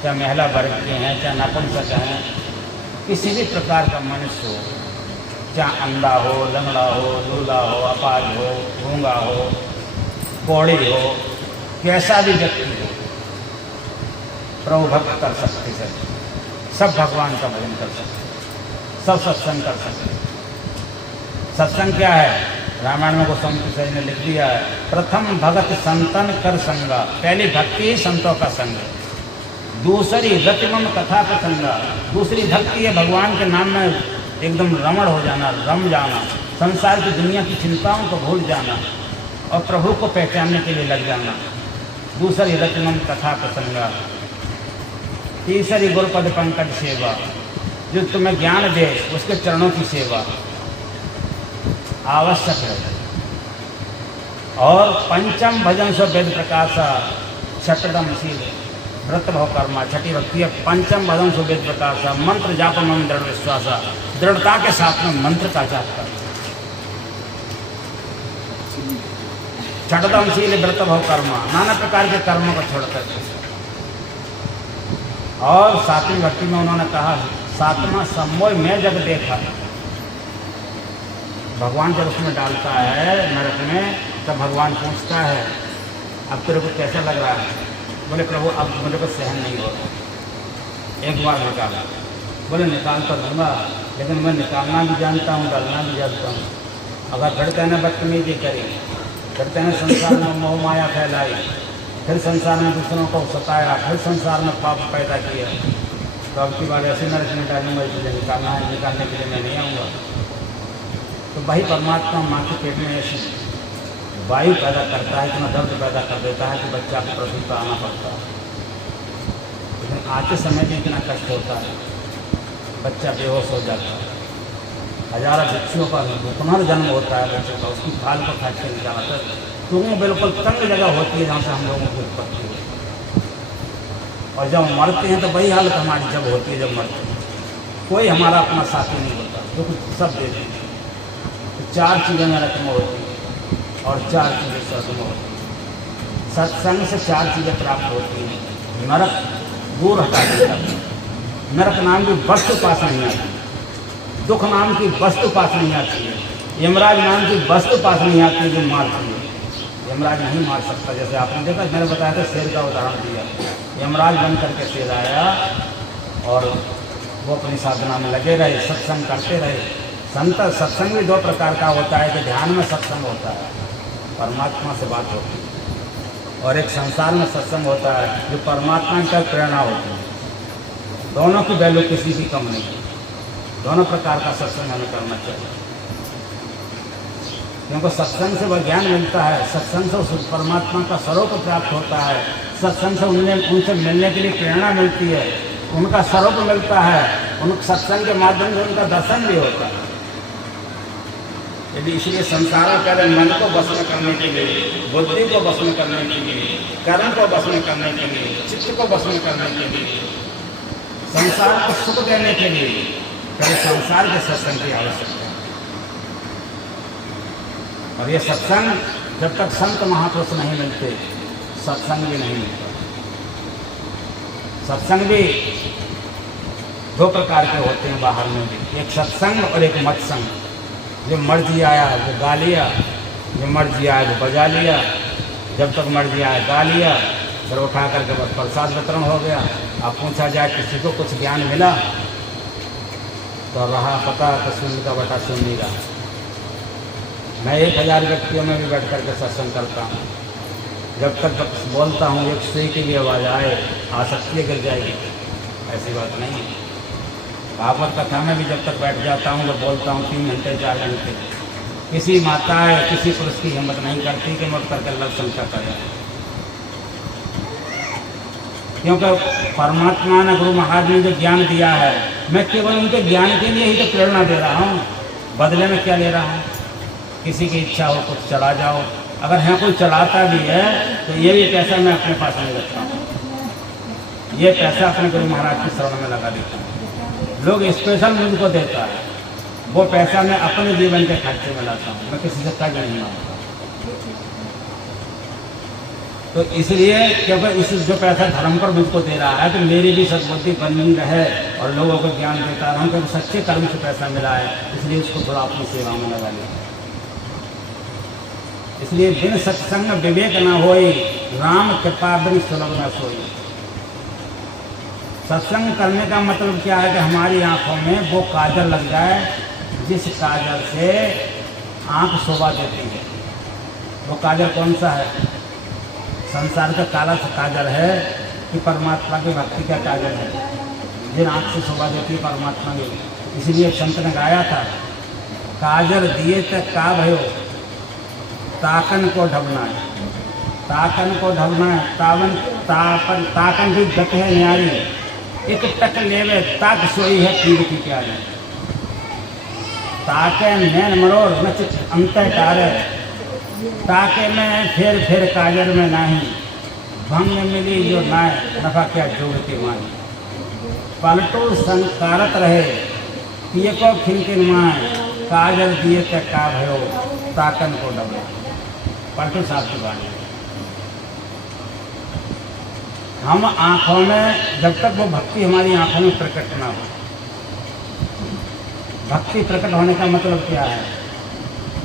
क्या महिला वर्ग के हैं, क्या नपुंसक हैं, किसी भी प्रकार का मनुष्य हो, चाहे अंधा हो, लंगड़ा हो, लूला हो, अपाज हो, गूंगा हो, कोढ़ी हो, कैसा भी व्यक्ति हो, प्रभु भक्त कर सकते हैं। सब भगवान का भजन कर सकते, सब सत्संग कर सकते। सत्संग क्या है? रामायण में गोस्वामी तुलसी ने लिख दिया है, प्रथम भगत संतन कर संगा। पहली भक्ति ही संतों का संग, दूसरी रतिमम कथा प्रसंगा। दूसरी भक्ति है भगवान के नाम में एकदम रमण हो जाना, रम जाना, संसार की दुनिया की चिंताओं को भूल जाना और प्रभु को पहचानने के लिए लग जाना। दूसरी रतिमम कथा प्रसंगा। तीसरी गुरुपद पंकज सेवा, जो तुम्हें ज्ञान दे उसके चरणों की सेवा आवश्यक है। और पंचम भजन सो वेद प्रकाशा, छठम शील व्रत भव कर्मा। छठी भक्ति है पंचम भजन सो वेद प्रकाशा, मंत्र जाप मन दृढ़ विश्वासा। दृढ़ता के साथ में मंत्र का जाप कर। छठम शील व्रत भव कर्मा, नाना प्रकार के कर्मों को छोड़कर। और सातवीं भक्ति में उन्होंने कहा, सातवां सम्मोह में जब देखा। भगवान जब उसमें डालता है नरक में, तब भगवान पूछता है अब तेरे को कैसा लग रहा है? बोले प्रभु अब मुझे को सहन नहीं हो रहा। एक बार निकाला। बोले निकाल तो दूँगा, लेकिन मैं निकालना भी जानता हूँ, डालना भी जानता हूँ। अगर फिर कहने बदतमीजी करी, फिर कहने संसार में मोह माया फैलाई, फिर संसार में दूसरों को सताया, फिर संसार में पाप पैदा किया, तो अब की बात ऐसे नरक में डालूंगा, इसलिए निकालना है, निकालने के लिए मैं नहीं आऊँगा। तो वही परमात्मा माँ के पेट में ऐसी वायु पैदा करता है, इतना दर्द पैदा कर देता है कि बच्चा को प्रसूति पर आना पड़ता है। लेकिन आते समय में इतना कष्ट होता है, बच्चा बेहोश हो जाता है। हजारों बच्चियों का पुनर्जन्म होता है बच्चों का, उसकी खाल को खींच के निकालता है। तो वो बिल्कुल तंग जगह होती है जहाँ से हम लोगों की उत्पत्ति हो। और जब मरते हैं तो वही हालत हमारी जब होती है, जब मरते हैं कोई हमारा अपना साथी नहीं होता, जो कुछ सब देते हैं। तो 4 चीज़ें नरक में होती हैं और 4 चीज़ें स्वर्ग में होती हैं। सत्संग से 4 चीज़ें प्राप्त होती हैं। नरक दूर हटा देता है, नरक नाम की वस्तु पास नहीं आती, दुख नाम की वस्तु पास नहीं आती है, यमराज नाम की वस्तु पास नहीं आती है जो मारती है। यमराज नहीं मार सकता। जैसे आपने देखा, मैंने बताया था शेर का उदाहरण दिया। यमराज बन करके शेर आया और वो अपनी साधना में लगे रहे, सत्संग करते रहे। सत्संग भी 2 प्रकार का होता है कि ध्यान में सत्संग होता है, परमात्मा से बात होती है, और एक संसार में सत्संग होता है जो परमात्मा की प्रेरणा होती है। दोनों की वैल्यू किसी की कम नहीं है। दोनों प्रकार का सत्संग हमें करना चाहिए, क्योंकि सत्संग से वह ज्ञान मिलता है, सत्संग से उस परमात्मा का स्वरूप प्राप्त होता है, सत्संग से उनसे मिलने के लिए प्रेरणा मिलती है, उनका स्वरूप मिलता है, उन सत्संग के माध्यम से उनका दर्शन भी होता है। यदि इसलिए संसार में पहले मन को वश में करने के लिए, बुद्धि को वश में करने के लिए, कर्म को वश में करने के लिए, चित्त को वश में करने के लिए, संसार को सुख देने के लिए पहले संसार के सत्संग की आवश्यकता है। और ये सत्संग जब तक संत महापुरुष नहीं मिलते, सत्संग भी नहीं मिलता। सत्संग भी 2 प्रकार के होते हैं बाहर में भी, एक सत्संग और एक मत्संग। जो मर्जी आया वो गा लिया, जो मर्जी आया वो बजा लिया, जब तक मर्जी आया गा लिया, फिर उठा करके बस प्रसाद वितरण हो गया। अब पूछा जाए किसी को कुछ ज्ञान मिला तो रहा पता तो शून्य का बटा शून्य रहा। मैं 1000 व्यक्तियों में भी बैठ करके सत्संग करता हूँ, जब तक बोलता हूँ एक सुई की भी आवाज़ आए, आसक्ति गिर जाएगी, ऐसी बात नहीं है। भागवत कथा में भी जब तक बैठ जाता हूँ, जब बोलता हूँ 3 घंटे 4 घंटे, किसी माता है किसी पुरुष की हिम्मत नहीं करती कि मैं उठ करके अल्लाह शंका करें, क्योंकि परमात्मा ने गुरु महाराज ने जो ज्ञान दिया है, मैं केवल उनके ज्ञान के लिए ही तो प्रेरणा दे रहा हूँ। बदले में क्या ले रहा हूँ? किसी की इच्छा हो कुछ चला जाओ, अगर है कोई चलाता भी है तो ये भी पैसा मैं अपने पास नहीं रखता हूँ, ये पैसा अपने गुरु महाराज की शरण में लगा देता हूँ। लोग स्पेशल मुझको देता है, वो पैसा मैं अपने जीवन के खर्चे में लाता हूँ, मैं किसी से कर्ज नहीं मांगता। तो इसलिए क्योंकि इस जो पैसा धर्म पर मुझको दे रहा है तो मेरी भी सद्बुद्धि बनी रहे और लोगों को ज्ञान देता रहूँ, क्योंकि सच्चे कर्म से पैसा मिला है, इसलिए उसको थोड़ा अपनी सेवा में लगा लिया। इसलिए बिन सत्संग विवेक न होई, राम कृपा बिन सुलभ न सोई। सत्संग करने का मतलब क्या है कि हमारी आंखों में वो काजल लग जाए जिस काजल से आंख शोभा देती है। वो काजल कौन सा है? संसार का काला सा काजल है कि परमात्मा की भक्ति का काजल है, जिन आंख से शोभा देती है परमात्मा की। इसलिए संत ने गाया था, काजल दिए तक का भयो ताकन को ढबना है, ताकन को ढबना है, ताकन की गत है न्यारी, एक टक लेवे ताक सोई है पीर की प्यारी। ताके नैन मरोड़ न चित अंत तारे, ताके में फेर फेर काजर में नाही, भंग मिली जो नाय नफा क्या जोड़ती मानी। पलटो संकारत रहे पिए को खिलकिन माए, काजल दिए तक का भयो ताकन को डबला। पलटो साहब की बात। हम आँखों में जब तक वो भक्ति हमारी आँखों में प्रकट ना हो, भक्ति प्रकट होने का मतलब क्या है?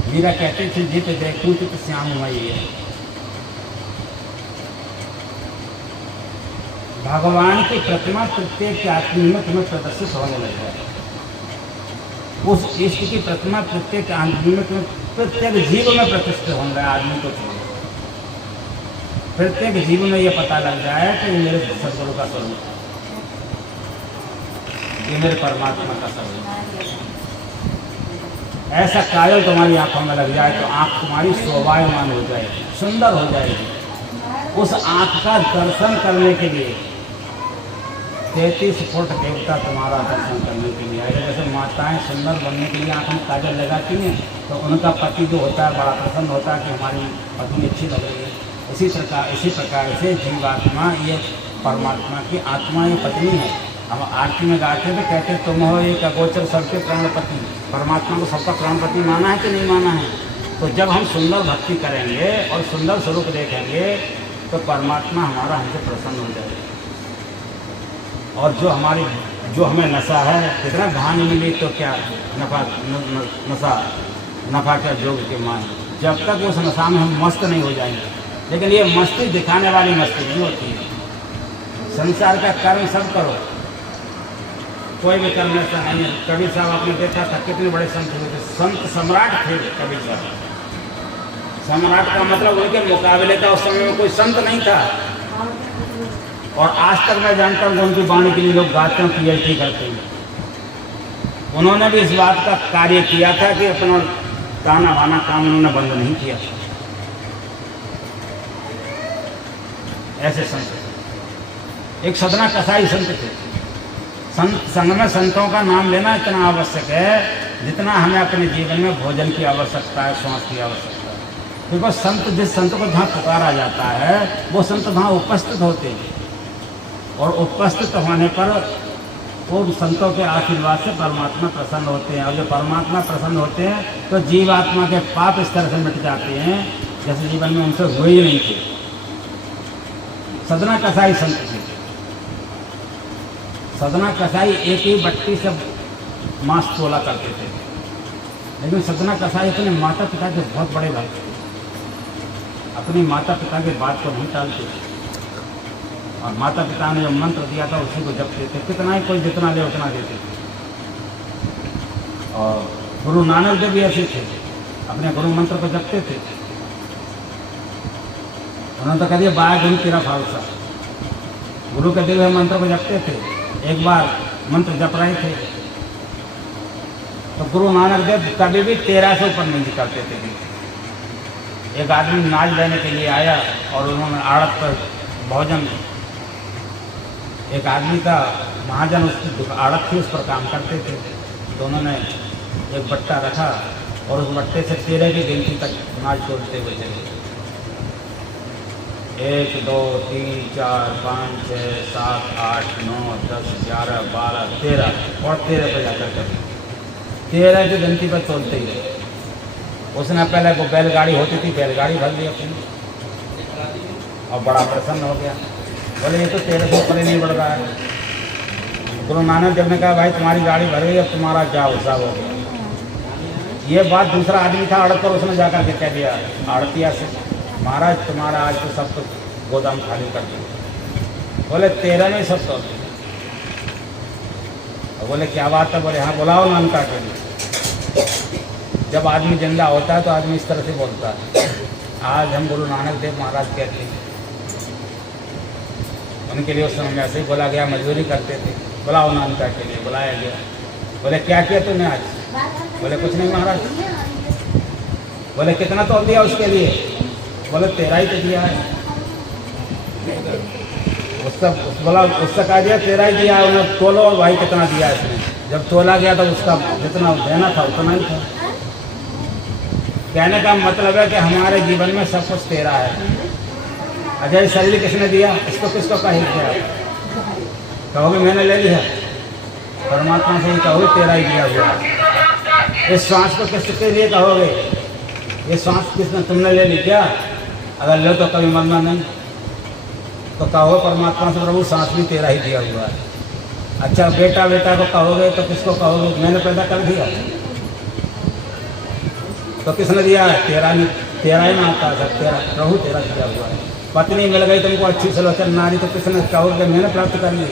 मीरा कहते थे जित देखूं चित श्याममयी है। भगवान की प्रतिमा प्रत्येक आत्मिक में प्रदर्शित होने लग जाए। उस इष्ट की प्रतिमा प्रत्येक आत्मिक में, प्रत्येक जीव में प्रतिष्ठित होने लगा। आदमी को छोड़ प्रत्येक जीव में ये पता लग जाए कि ये मेरे सदगुरु का स्वरूप है, ये मेरे परमात्मा का स्वरूप है। ऐसा काजल तुम्हारी आंखों में लग जाए तो आंख तुम्हारी शोभायमान हो जाएगी, सुंदर हो जाएगी। उस आंख का दर्शन करने के लिए 33 फुट देवता तुम्हारा दर्शन करने के लिए आएगा। जैसे माताएं सुंदर बनने के लिए आंख में काजल लगाती हैं तो उनका पति जो होता है बड़ा प्रसन्न होता है कि हमारी पत्नी अच्छी लग रही है। इसी प्रकार से जीवात्मा ये परमात्मा की आत्मा ये पत्नी है। हम आरती में गाते तो कहते तुम हो एक अगोचर सबके प्राणपति। परमात्मा को सबका प्राणपति माना है कि नहीं माना है? तो जब हम सुंदर भक्ति करेंगे और सुंदर स्वरूप देखेंगे तो परमात्मा हमारा हमसे प्रसन्न हो जाएगा। और जो हमें नशा है, कितना भांग मिली तो क्या नशा नफा क्या जोग के मान, जब तक उस नशा में हम मस्त नहीं हो जाएंगे। लेकिन ये मस्ती दिखाने वाली मस्ती नहीं होती है। संसार का कर्म सब करो, कोई भी कर्म ऐसा नहीं है। कबीर साहब आपने देखा था कितने बड़े संत हुए थे, संत सम्राट थे कबीर साहब। सम्राट का मतलब उनके मुकाबले का उस समय में कोई संत नहीं था। और आज तक मैं जानता हूँ उनकी वाणी के लिए लोग गाते हैं, PhD करते हैं। उन्होंने भी इस बात का कार्य किया था कि अपना ताना वाना काम उन्होंने बंद नहीं किया। ऐसे संत, एक सदना कसाई संत थे। संग में संतों का नाम लेना इतना आवश्यक है जितना हमें अपने जीवन में भोजन की आवश्यकता है, श्वास की आवश्यकता है। क्योंकि संत, जिस संत को जहाँ पुकारा जाता है वो संत वहाँ उपस्थित होते हैं। और उपस्थित होने पर वो संतों के आशीर्वाद से परमात्मा प्रसन्न होते हैं। और जब परमात्मा प्रसन्न होते हैं तो जीवात्मा के पाप इस तरह से मिट जाते हैं जैसे जीवन में उनसे हुए ही नहीं थे। सदना कसाई संत थे। सदना कसाई एक ही बट्टी से मांस तोला करते थे। लेकिन सदना कसाई अपने माता पिता के बहुत बड़े भक्त थे। अपनी माता पिता के बात को नहीं टालते। और माता पिता ने जो मंत्र दिया था उसी को जपते थे। कितना ही कोई जितना ले उतना देते थे। और गुरु नानक देव भी ऐसे थे, अपने गुरु मंत्र को जपते थे। उन्होंने तो कह दिया बाया गुरु तेरा फालसा। गुरु के दिए हुए मंत्र को जपते थे। एक बार मंत्र जप रहे थे तो गुरु नानक देव कभी भी 13 से ऊपर नहीं करते थे। एक आदमी नाच देने के लिए आया और उन्होंने आड़त पर भोजन, एक आदमी का महाजन उसकी आड़त थी, उस पर काम करते थे। तो उन्होंने एक बट्टा रखा और उस बट्टे से 13 की गिनती तक नाच छोड़ते हुए चले। 1 2 3 4 5 6 7 8 9 10 11 12 13 और 13 पर जाकर कर 13 की गिनती पर तोलते ही रहे। उसने पहले वो बैलगाड़ी होती थी, बैलगाड़ी भर ली अपनी और बड़ा प्रसन्न हो गया। बोले ये तो 13 से ऊपर ही नहीं बढ़ रहा है। गुरु नानक देव ने कहा भाई तुम्हारी गाड़ी भर गई, अब तुम्हारा क्या हिसाब हो गया। ये बात दूसरा आदमी था आड़त पर, उसने जाकर के कह दिया आड़तिया से, महाराज तुम्हारा आज तो सब कुछ गोदाम खाली कर दिया। बोले 13 नहीं सब तो। बोले क्या बात है? बोले हाँ बुलाओ नानका के लिए। जब आदमी जिंदा होता है तो आदमी इस तरह से बोलता है। आज हम गुरु नानक देव महाराज कहते हैं, उनके लिए उस समय में ऐसे ही बोला गया, मजदूरी करते थे। बुलाओ नानका के लिए, बुलाया गया। बोले क्या किया तूने आज? बोले कुछ नहीं महाराज। बोले कितना तोल दिया उसके लिए? बोले 13 ही तो दिया है। उसका कहा दिया 13 ही दिया है। उन्हें तोलो भाई कितना दिया है इसने। जब तोला गया तो उसका जितना देना था उतना ही था। कहने का मतलब है कि हमारे जीवन में सब कुछ 13 है। अजय शरीर किसने दिया? इसको किसको कहेंगे आप? कहोगे मैंने ले लिया? परमात्मा से ही कहोगे 13 ही दिया हुआ है। इस श्वास को किसके लिए कहोगे? ये श्वास किसने तुमने ले ली क्या? अगर लो तो कभी मरना नहीं। तो कहो परमात्मा से प्रभु सांस भी 13 ही दिया हुआ है। अच्छा बेटा बेटा को कहोगे तो किसको कहोगे? मैंने पैदा कर दिया। तो किसने दिया है? 13 ही ना आता है। 13 प्रभु 13 दिया हुआ है। पत्नी मिल गई तुमको अच्छी सलोचन नारी तो किसने कहोगे? मैंने प्राप्त कर ली।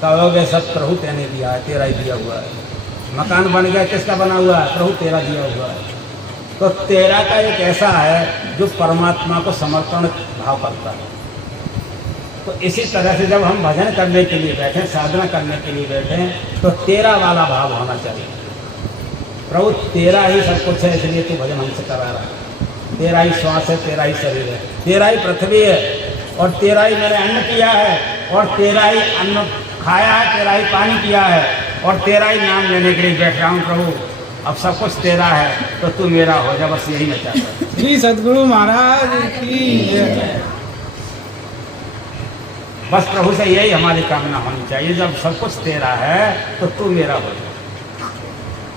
कहोगे सब प्रभु तेने दिया है, 13 ही दिया हुआ है। मकान बन गया किसका बना हुआ है? प्रभु 13 दिया हुआ है। तो 13 का एक ऐसा है जो परमात्मा को समर्पण भाव करता है। तो इसी तरह से जब हम भजन करने के लिए बैठे, साधना करने के लिए बैठे, तो 13 वाला भाव होना चाहिए। प्रभु 13 ही सब कुछ है, इसलिए तू भजन हमसे करा रहा है। 13 ही श्वास है, 13 ही शरीर है, 13 ही पृथ्वी है और 13 ही मैंने अन्न किया है और 13 ही अन्न खाया है, 13 ही पानी पिया है और 13 ही नाम लेने के लिए बैठ रहा हूँ। प्रभु अब सब कुछ 13 है तो तू मेरा हो जा, बस यही मैं चाहता हूँ। श्री सद्गुरु महाराज की जय। बस प्रभु से यही हमारी कामना होनी चाहिए, जब सब कुछ तेरा है तो तू मेरा हो जाए,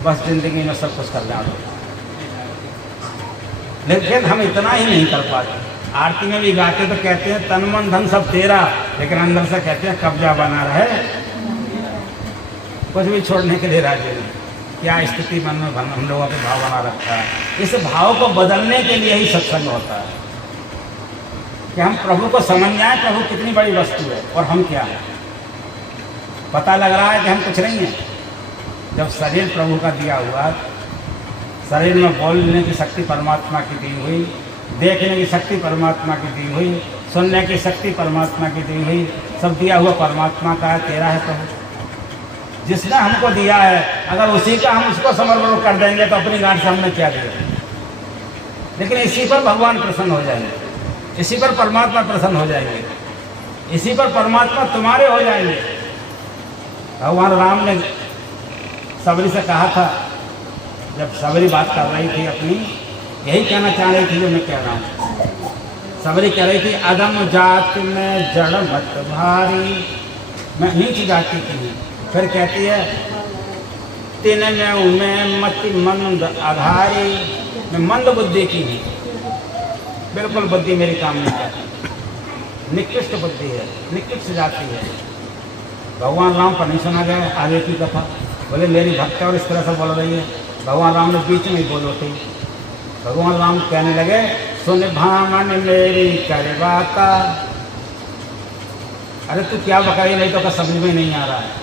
बस जिंदगी में सब कुछ कल्याण हो। लेकिन हम इतना ही नहीं कर पाते। आरती में भी गाते तो कहते हैं तन मन धन सब तेरा, लेकिन अंदर से कहते हैं कब्जा बना रहे, कुछ भी छोड़ने के लिए राजी नहीं। क्या स्थिति मन में हम लोगों के भाव बना रखा है। इस भाव को बदलने के लिए ही सत्संग होता है कि हम प्रभु को समझ जाए, प्रभु कितनी बड़ी वस्तु है और हम क्या है। पता लग रहा है कि हम कुछ नहीं है। जब शरीर प्रभु का दिया हुआ, शरीर में बोलने की शक्ति परमात्मा की दी हुई, देखने की शक्ति परमात्मा की दी हुई, सुनने की शक्ति परमात्मा की दी हुई, सब दिया हुआ परमात्मा का है, तेरा है प्रभु। जिसने हमको दिया है, अगर उसी का हम उसको समर्पण कर देंगे तो अपनी गांठ से हमने क्या दिया। लेकिन इसी पर भगवान प्रसन्न हो जाएंगे, इसी पर परमात्मा प्रसन्न हो जाएंगे, इसी पर परमात्मा तुम्हारे हो जाएंगे। भगवान राम ने सबरी से कहा था, जब सबरी बात कर रही थी अपनी, यही कहना चाह रही थी जो मैं कह रहा हूँ। सबरी कह रही थी अधम जात में जड़ मत भारी, मैं नीच जाति की हूँ। फिर कहती है तीन में मति मंद आधारी, मैं मंद बुद्धि की हूँ, बिल्कुल बुद्धि मेरी काम नहीं करती, निकृष्ट बुद्धि है, निकृष्ट जाति है। भगवान राम पर नहीं सुना गया आगे की कथा। बोले मेरी भक्त और इस तरह से बोल रही है। भगवान राम ने बीच में ही बोल उठी। भगवान राम कहने लगे सुन भामन मेरी करवाता। अरे तू क्या बकाई, नहीं तो क्या समझ में नहीं आ रहा है।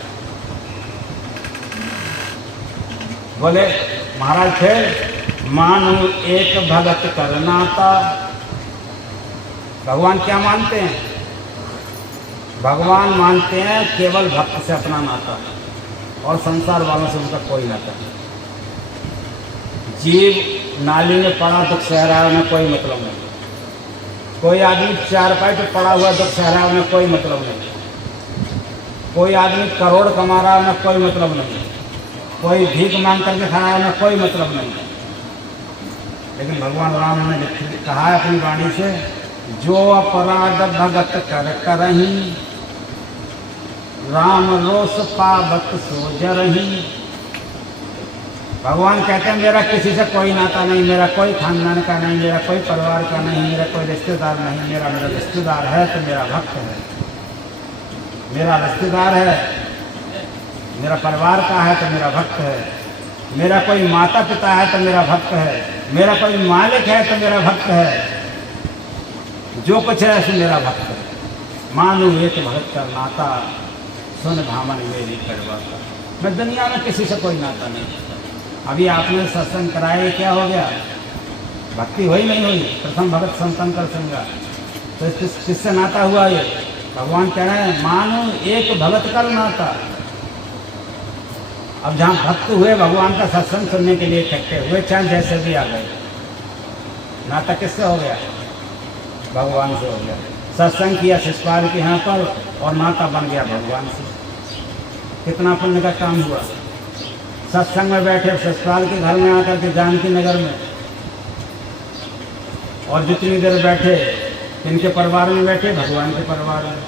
बोले महाराज थे मानो एक भगत करनाता। भगवान क्या मानते हैं? भगवान मानते हैं केवल भक्त से अपना नाता, और संसार वालों से उनका कोई नाता नहीं। जीव नाली में पड़ा दुख सह रहा है, उन्हें कोई मतलब नहीं। कोई आदमी चारपाई पे पड़ा हुआ दुख सह रहा है, उन्हें कोई मतलब नहीं। कोई आदमी करोड़ कमा रहा है, उन्हें कोई मतलब नहीं। कोई भीख मांग करके खा रहा है, उन्हें कोई मतलब नहीं। लेकिन भगवान राम ने कहा है अपनी वाणी से, जो अपराध भगत कर करही, राम रोष पावत सो जरही। भगवान कहते हैं मेरा किसी से कोई नाता नहीं, मेरा कोई खानदान का नहीं, मेरा कोई परिवार का नहीं, मेरा कोई रिश्तेदार नहीं। मेरा रिश्तेदार है तो मेरा भक्त है, मेरा रिश्तेदार है, मेरा परिवार का है तो मेरा भक्त है, मेरा कोई माता पिता है तो मेरा भक्त है, मेरा कोई मालिक है तो मेरा भक्त है। जो कुछ है ऐसे मेरा भक्त है। मानो एक भगत का नाता, सुन भामन मेरी करवाता। मैं दुनिया में किसी से कोई नाता नहीं। अभी आपने सत्संग कराए, क्या हो गया? भक्ति हुई नहीं हुई? प्रथम भगत संतन कर संगा, तो किससे नाता हुआ ये? भगवान कह रहे हैं मानो एक भगत कर नाता। अब जहाँ भक्त हुए भगवान का सत्संग सुनने के लिए इकट्ठे हुए, चाहे जैसे भी आ गए, नाता किससे हो गया? भगवान से हो गया। सत्संग किया शिषपाल के यहाँ पर और नाता बन गया भगवान से। कितना पुण्य का काम हुआ। सत्संग में बैठे शिषपाल के घर में आकर के जानकी नगर में, और जितनी देर बैठे किनके परिवार में बैठे? भगवान के परिवार में।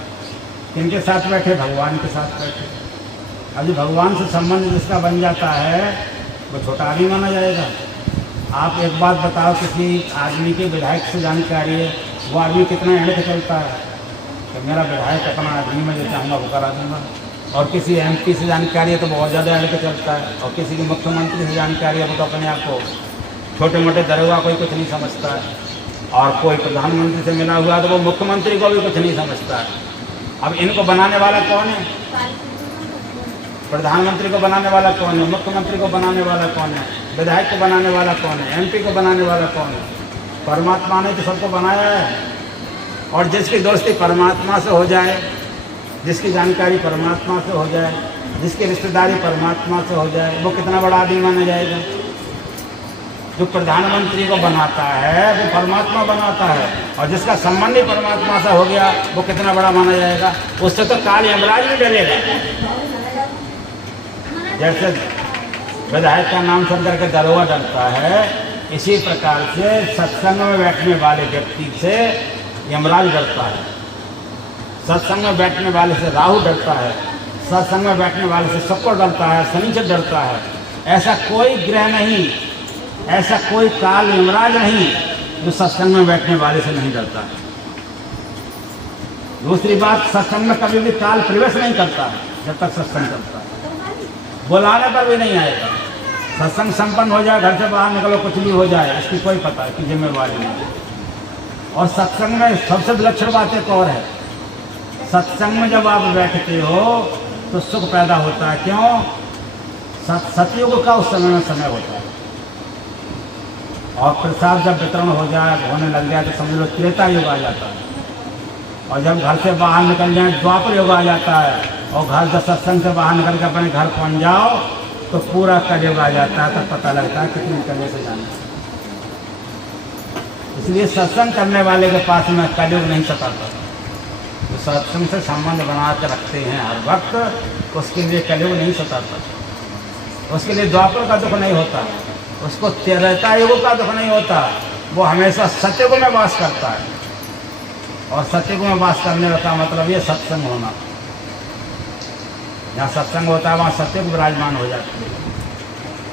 किनके साथ बैठे? भगवान के साथ बैठे। अभी भगवान से संबंध जिसका बन जाता है वो छोटा आदमी माना जाएगा। आप एक बात बताओ, किसी आदमी के विधायक से जानकारी है, वो आदमी कितना अड़े के चलता है कि मेरा विधायक अपना आदमी में जो चाहूँगा वो करा दूँगा। और किसी MP से जानकारी है तो बहुत ज़्यादा अड़ के चलता है। और किसी के मुख्यमंत्री से जानकारी है वो तो अपने आप को छोटे मोटे दरोगा कोई कुछ नहीं समझता है। और कोई प्रधानमंत्री से मिला हुआ तो वो मुख्यमंत्री को भी कुछ नहीं समझता है। अब इनको बनाने वाला कौन है? प्रधानमंत्री को बनाने वाला कौन है? मुख्यमंत्री को बनाने वाला कौन है? विधायक को बनाने वाला कौन है? MP को बनाने वाला कौन है? परमात्मा ने तो सबको बनाया है। और जिसकी दोस्ती परमात्मा से हो जाए, जिसकी जानकारी परमात्मा से हो जाए, जिसकी रिश्तेदारी परमात्मा से हो जाए, वो कितना बड़ा आदमी माना जाएगा। जो प्रधानमंत्री को बनाता है वो परमात्मा बनाता है, और जिसका संबंध ही परमात्मा से हो गया वो कितना बड़ा माना जाएगा। उससे तो काल यमराज भी डरेगा। जैसे विधायक का नाम सुन करके दरोगा डरता है, इसी प्रकार से सत्संग में बैठने वाले व्यक्ति से यमराज डरता है। सत्संग में बैठने वाले से राहु डरता है, सत्संग में बैठने वाले से शुक्र डरता है, शनि से डरता है। ऐसा कोई ग्रह नहीं, ऐसा कोई काल यमराज नहीं जो सत्संग में बैठने वाले से नहीं डरता है। दूसरी बात, सत्संग में कभी भी काल प्रवेश नहीं करता है जब तक सत्संग करता है, बुलाने पर भी नहीं आएगा। सत्संग संपन्न हो जाए, घर से बाहर निकलो, कुछ भी हो जाए, इसकी कोई पता है कि जिम्मेवारी नहीं। और सत्संग में सबसे विलक्षण बात एक और है, सत्संग में जब आप बैठते हो तो सुख पैदा होता है। क्यों? सतयुग का उस समय में समय होता है, और प्रसाद जब वितरण हो जाए, होने लग जाए, तो समझ लो त्रेता युग आ जाता है। और जब घर से बाहर निकल जाए, द्वापर युग आ जाता है। और घर से सत्संग से बाहर निकल के अपने घर पहुंच जाओ तो पूरा कलयुग आ जाता है, तब पता लगता है कितनी कले से जाना। इसलिए सत्संग करने वाले के पास में कलयुग नहीं सताता। जो सत्संग से संबंध बना के रखते हैं हर वक्त, उसके लिए कलयुग नहीं सताता, उसके लिए द्वापर का दुख नहीं होता, उसको त्रेता युग का दुख नहीं होता। वो हमेशा सतयुग में वास करता है, और सतयुग में वास करने का मतलब ये सत्संग होना। जहाँ सत्संग होता है वहाँ सतयुग विराजमान हो जाती है,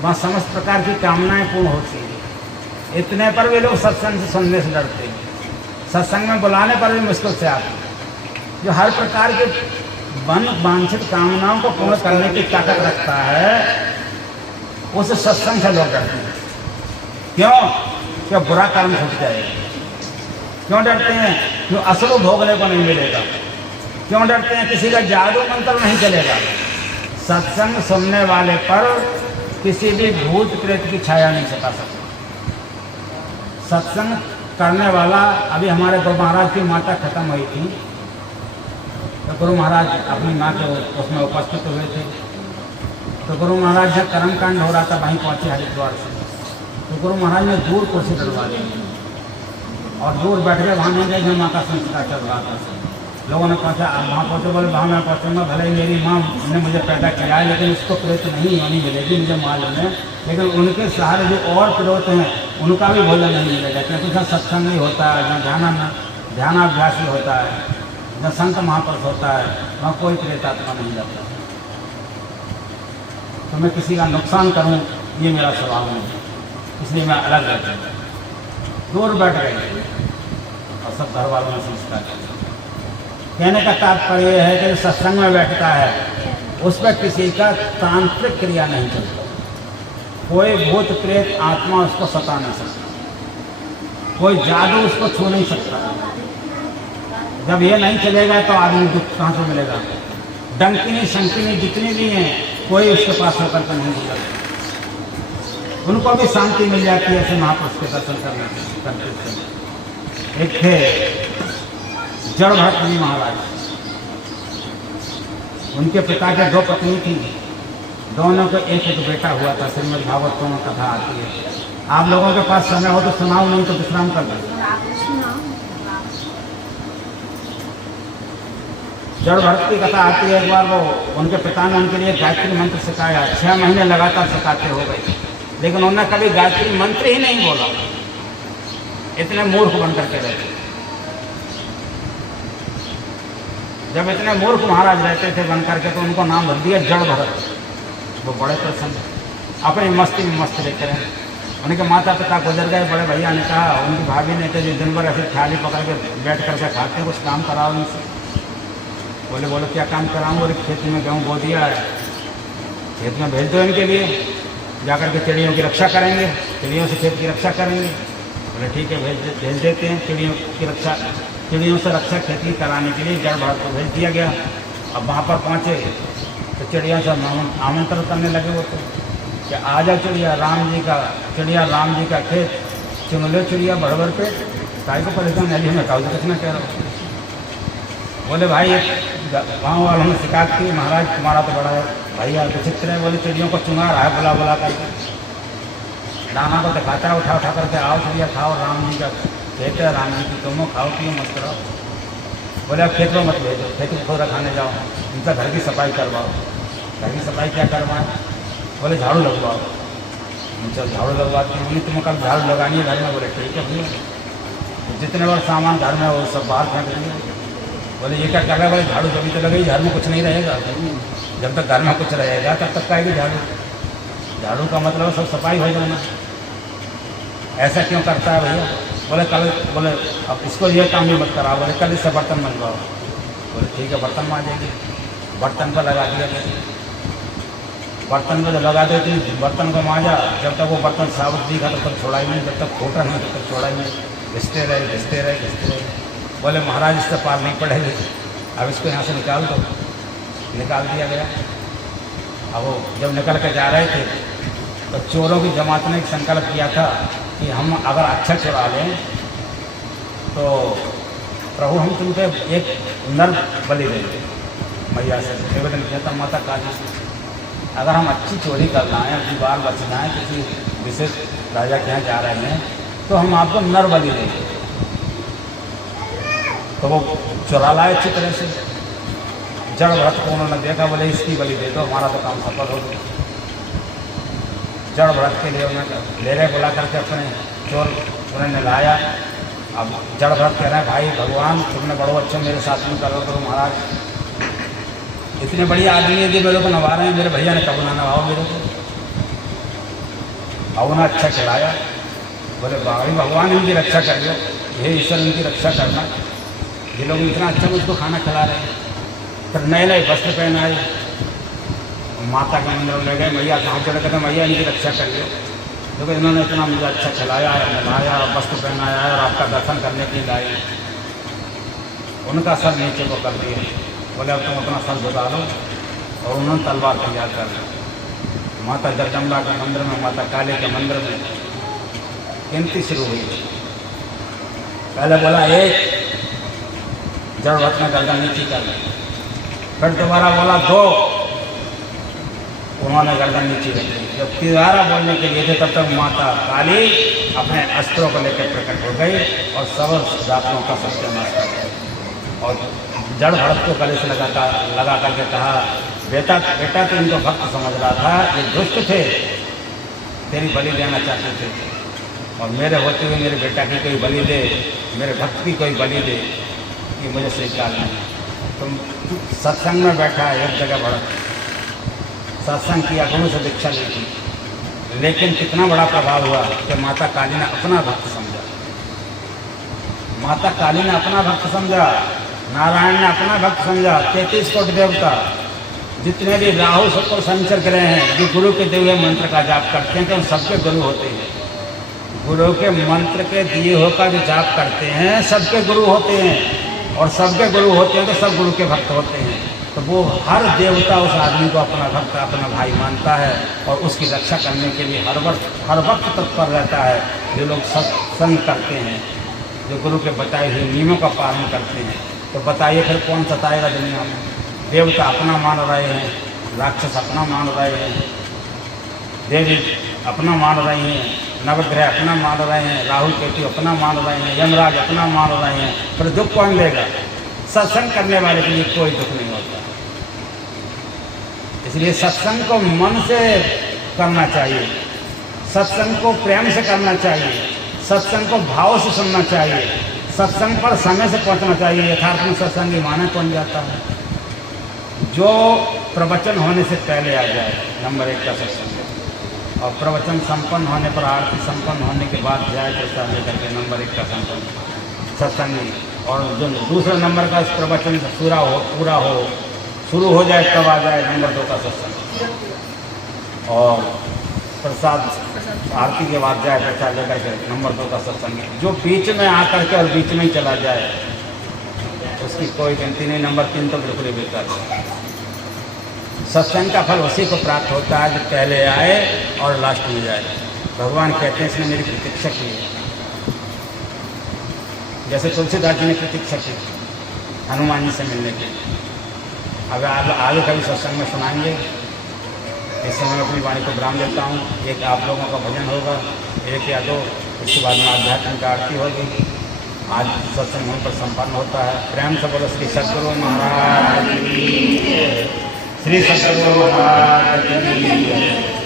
वहाँ समस्त प्रकार की कामनाएं पूर्ण होती हैं। इतने पर भी लोग सत्संग से सुनने से डरते हैं, सत्संग में बुलाने पर भी मुश्किल से आते हैं। जो हर प्रकार के वांछित कामनाओं को पूर्ण करने की ताकत रखता है, उस सत्संग से लोग डरते हैं। क्यों? क्या बुरा कर्म छूट जाएगा। क्यों डरते हैं? जो असुर भोगने को नहीं मिलेगा। क्यों डरते हैं? किसी का जादू मंत्र नहीं चलेगा। सत्संग सुनने वाले पर किसी भी भूत प्रेत की छाया नहीं सता सकती। सत्संग करने वाला, अभी हमारे गुरु महाराज की माता खत्म हुई थी, तो गुरु महाराज अपनी माँ के उसमें उपस्थित हुए थे। तो गुरु महाराज जब कर्मकांड हो रहा था, वहीं पहुँचे हरिद्वार से, तो गुरु महाराज ने दूर कुर्सी डलवा दी और दूर बैठ के वहाँ नहीं गए जहाँ माँ का संस्कार चल रहा था। लोगों ने पूछा, आप वहाँ पहुँचे? बोले वहाँ मैं पहुँचूँगा, भले ही मेरी माँ ने मुझे पैदा किया है, लेकिन उसको प्रेत नहीं होनी मिलेगी, मुझे मालूम है। लेकिन उनके सहारे जो और प्रेत हैं उनका भी भोजन नहीं मिलेगा, क्योंकि जहाँ सत्संग नहीं होता है, जहाँ ध्यानाभ्यास ही होता है, जहाँ संत महापुरुष होता है, वहाँ कोई प्रेतात्मा नहीं जाता। तो मैं किसी का नुकसान करूँ, ये मेरा स्वभाव नहीं है, इसलिए मैं अलग रहता हूँ। दूर बैठ गए और सब घर वालों ने संस्कार किया। कहने का तात्पर्य है कि सत्संग में बैठता है, उस पर किसी का तांत्रिक क्रिया नहीं चलता, कोई भूत प्रेत आत्मा उसको सता नहीं सकता, कोई जादू उसको छू नहीं सकता। जब ये नहीं चलेगा तो आदमी दुख कहाँ से मिलेगा? डंकिनी शंकिनी जितनी भी हैं, कोई उसके पास होकर के नहीं गुजरता, उनको भी शांति मिल जाती है ऐसे महापुरुष के दर्शन करने। एक थे जड़ भरत जी महाराज, उनके पिता के दो पत्नी थी, दोनों को एक एक बेटा हुआ था। श्रीमद् भागवतों में कथा आती है। आप लोगों के पास समय हो तो सुनाओ, नहीं तो विश्राम कर दो। जड़ भरत की कथा आती है। एक बार वो उनके पिता ने उनके लिए गायत्री मंत्र सिखाया, 6 महीने लगातार सिखाते हो गए, लेकिन उन्होंने कभी गायत्री मंत्र ही नहीं बोला, इतने मूर्ख बन करके रहते। जब इतने मूर्ख महाराज रहते थे बन करके, तो उनको नाम रख दिया जड़ भरत। वो बड़े प्रसन्न, अपनी मस्ती में मस्त रहते रहे। उनके माता पिता गुजर गए। बड़े भैया ने कहा, उनकी भाभी ने कहा, दिन भर ऐसे थाली पकड़ के बैठ करके खाते, कुछ काम कराओ उनसे। बोले क्या काम कराऊँ? बोले खेत में गेहूँ बो दिया है, खेत में भेज दो इनके लिए, जाकर के चिड़ियों की रक्षा करेंगे, चिड़ियों से खेत की रक्षा करेंगे। बोले ठीक है, भेज देते हैं। चिड़ियों से रक्षा खेती कराने के लिए जड़ भरत को भेज दिया गया। अब वहाँ पर पहुँचे तो चिड़िया से आमंत्रण करने लगे वो, तो कि आ जाओ चिड़िया, राम जी का खेत चुन लो चिड़िया भर पे, काय को परेशान है, मैं काउ कितना कह रहा हूँ। बोले भाई, गाँव वालों ने शिकायत की, महाराज तुम्हारा तो बड़ा भैया विचित्र है। बोले चिड़ियों को चुना रहा है बुला करके, दाना को दिखाता है, उठा करके आओ चिड़िया खाओ, राम जी का खेत है, राम जी की, तुम खाओ पियो मस्त रहो। बोले अब खेत में मत भेजो, खेत को खुद रखाने जाओ, उनका घर की सफाई करवाओ। घर की सफाई क्या करवाएं? बोले झाड़ू लगवाओ। उनसे झाड़ू लगवाते हैं। तुम कल झाड़ू लगानी है घर में? बोले ठीक है भैया। जितने बार सामान घर में वो सब बाहर फेंक दिए। बोले ये क्या कर रहा है? बोले झाड़ू जब तो लगे, घर में कुछ नहीं रहेगा, जब तक घर में कुछ रहेगा तब तक आएगी झाड़ू। झाड़ू का मतलब सब सफाई हो जाना। ऐसा क्यों करता है भैया? बोले कल, बोले अब इसको ये काम भी मत कराओ, बोले कल इससे बर्तन मंगवाओ। बोले ठीक है, बर्तन मांजेगी। बर्तन पर लगा दिया, बर्तन को जब लगा देती, बर्तन को मांजा, जब तक वो बर्तन साबुत दिखा तब तक छोड़ा ही नहीं, जब तक खोटा नहीं तब तक छोड़ा ही नहीं, घिसते रहे घिसते रहे घिसते रहे। बोले महाराज इससे पार नहीं पड़ेगी, अब इसको यहाँ से निकाल दो। निकाल दिया गया। अब वो जब निकल के जा रहे थे तो चोरों की जमात ने एक संकल्प किया था कि हम अगर अच्छा चुरा लें तो प्रभु हम तुमको एक नर बलि देंगे। मैया से निवेदन किया था माता काली से, अगर हम अच्छी चोरी कर लाएँ, अपनी बाल बच जाएँ, किसी विशेष राजा के यहाँ जा रहे हैं तो हम आपको नर बलि देंगे। तो वो चुरा लाए अच्छी तरह से। जड़ भरत को उन्होंने देखा, बोले इसकी बलि दे दो, हमारा तो काम सफल हो गया। जड़ भरत के लिए उन्होंने ले रहे बुला करके अपने चोर उन्होंने लाया। अब जड़ भरत कह रहे हैं भाई भगवान तुमने बड़ो अच्छा मेरे साथ में करो करो महाराज, इतने बड़ी आदमी है कि मेरे को नवा रहे हैं, मेरे भैया ने कब ना नवाओ मेरे को। और उन्हें अच्छा खिलाया। बोले भाई भगवान इनकी रक्षा कर लो, ये ईश्वर इनकी रक्षा करना, ये लोग इतना अच्छा मुझको खाना खिला रहे हैं। फिर नए नए वस्त्र पहनाए, माता के मंदिर में ले गए, मैया कहाँ चले कहते मैया इनकी रक्षा कर लो, क्योंकि इन्होंने इतना मुझे अच्छा खिलाया है, नहाया, वस्त्र पहनाया है और आपका दर्शन करने के लिए लाए। उनका सर नीचे को कर दिया। बोले अब तुम अपना सर झुका लो, और उन्होंने तलवार तैयार कर ली। माता जगदम्बा के मंदिर में, माता काली के मंदिर में गिनती शुरू हुई। पहले बोला एक, जड़ भरत ने गर्दन नीचे कर ली। फिर दोबारा बोला दो, उन्होंने गर्दन नीचे कर ली। जब तिहारा बोलने के लिए थे तब तक माता काली अपने अस्त्रों को लेकर प्रकट हो गई और सब जातों का सत्यानाश कर गई। और जड़ भरत को गले से लगा करके कहा बेटा बेटा तो इनको भक्त समझ रहा था, ये दुष्ट थे, तेरी बलि देना चाहते थे, और मेरे होते हुए मेरे बेटा की कोई बलि दे, मेरे भक्त की कोई बलि दे, ये मुझे स्वीकार नहीं। तुम सत्संग में बैठा है एक जगह भरत, सत्संग किया, गुरु से दीक्षा ली थी, लेकिन कितना बड़ा प्रभाव हुआ कि माता काली ने अपना भक्त समझा। माता काली ने अपना भक्त समझा, नारायण ने अपना भक्त समझा। 33 कोटि देवता जितने भी राहु शुक्र शनिचर ग्रह हैं जो गुरु के दिए हुए मंत्र का जाप करते हैं, तो सबके गुरु होते हैं। गुरु के मंत्र के दिए होकर जो जाप करते हैं सबके गुरु होते हैं, और सबके गुरु होते हैं तो सब गुरु के भक्त होते हैं। तो वो हर देवता उस आदमी को अपना भक्त, अपना भाई मानता है, और उसकी रक्षा करने के लिए हर वक्त तत्पर रहता है। जो लोग सत्संग करते हैं, जो गुरु के बताए हुए नियमों का पालन करते हैं, तो बताइए फिर कौन सताएगा दुनिया में? देवता अपना मान रहे हैं, राक्षस अपना मान रहे हैं, देवी अपना मान रही हैं, नवग्रह अपना मान रहे हैं, राहुल केतु अपना मान रहे हैं, यमराज अपना मान रहे हैं, फिर दुख कौन लेगा? सत्संग करने वाले के लिए कोई दुख नहीं होता। इसलिए सत्संग को मन से करना चाहिए, सत्संग को प्रेम से करना चाहिए, सत्संग को भाव से सुनना चाहिए, सत्संग पर समय से पहुंचना चाहिए। यथार्थ में सत्संगी माना कौन जाता है? जो प्रवचन होने से पहले आ जाए, नंबर 1 का सत्संग, और प्रवचन संपन्न होने पर, आरती संपन्न होने के बाद जाए प्रसाद लेकर के, नंबर 1 का सत्संगी। और जो दूसरे नंबर का प्रवचन पूरा हो शुरू हो जाए तब आ जाए नंबर 2 का सत्संग, और प्रसाद आरती के बाद जाए प्रसाद लेकर के, नंबर 2 का सत्संग। जो बीच में आकर के और बीच में ही चला जाए उसकी कोई गिनती नहीं, नंबर 3 तो बिल्कुल ही बेकार है। सत्संग का फल उसी को प्राप्त होता है जो पहले आए और लास्ट में जाए। भगवान कहते हैं इसने मेरी प्रतीक्षा की है, जैसे तुलसीदास जी ने प्रतीक्षा की हनुमान जी से मिलने की। अगर आप आगे कभी सत्संग में सुनाएंगे, इस समय अपनी वाणी को विराम देता हूँ। एक आप लोगों का भजन होगा, 1 या 2, उसके बाद में आध्यात्मिक आरती होगी। आज सत्संग वहीं पर संपन्न होता है। प्रेम से बोलो श्री सद्गुरु महाराज की, श्री सद्गुरु महाराज की।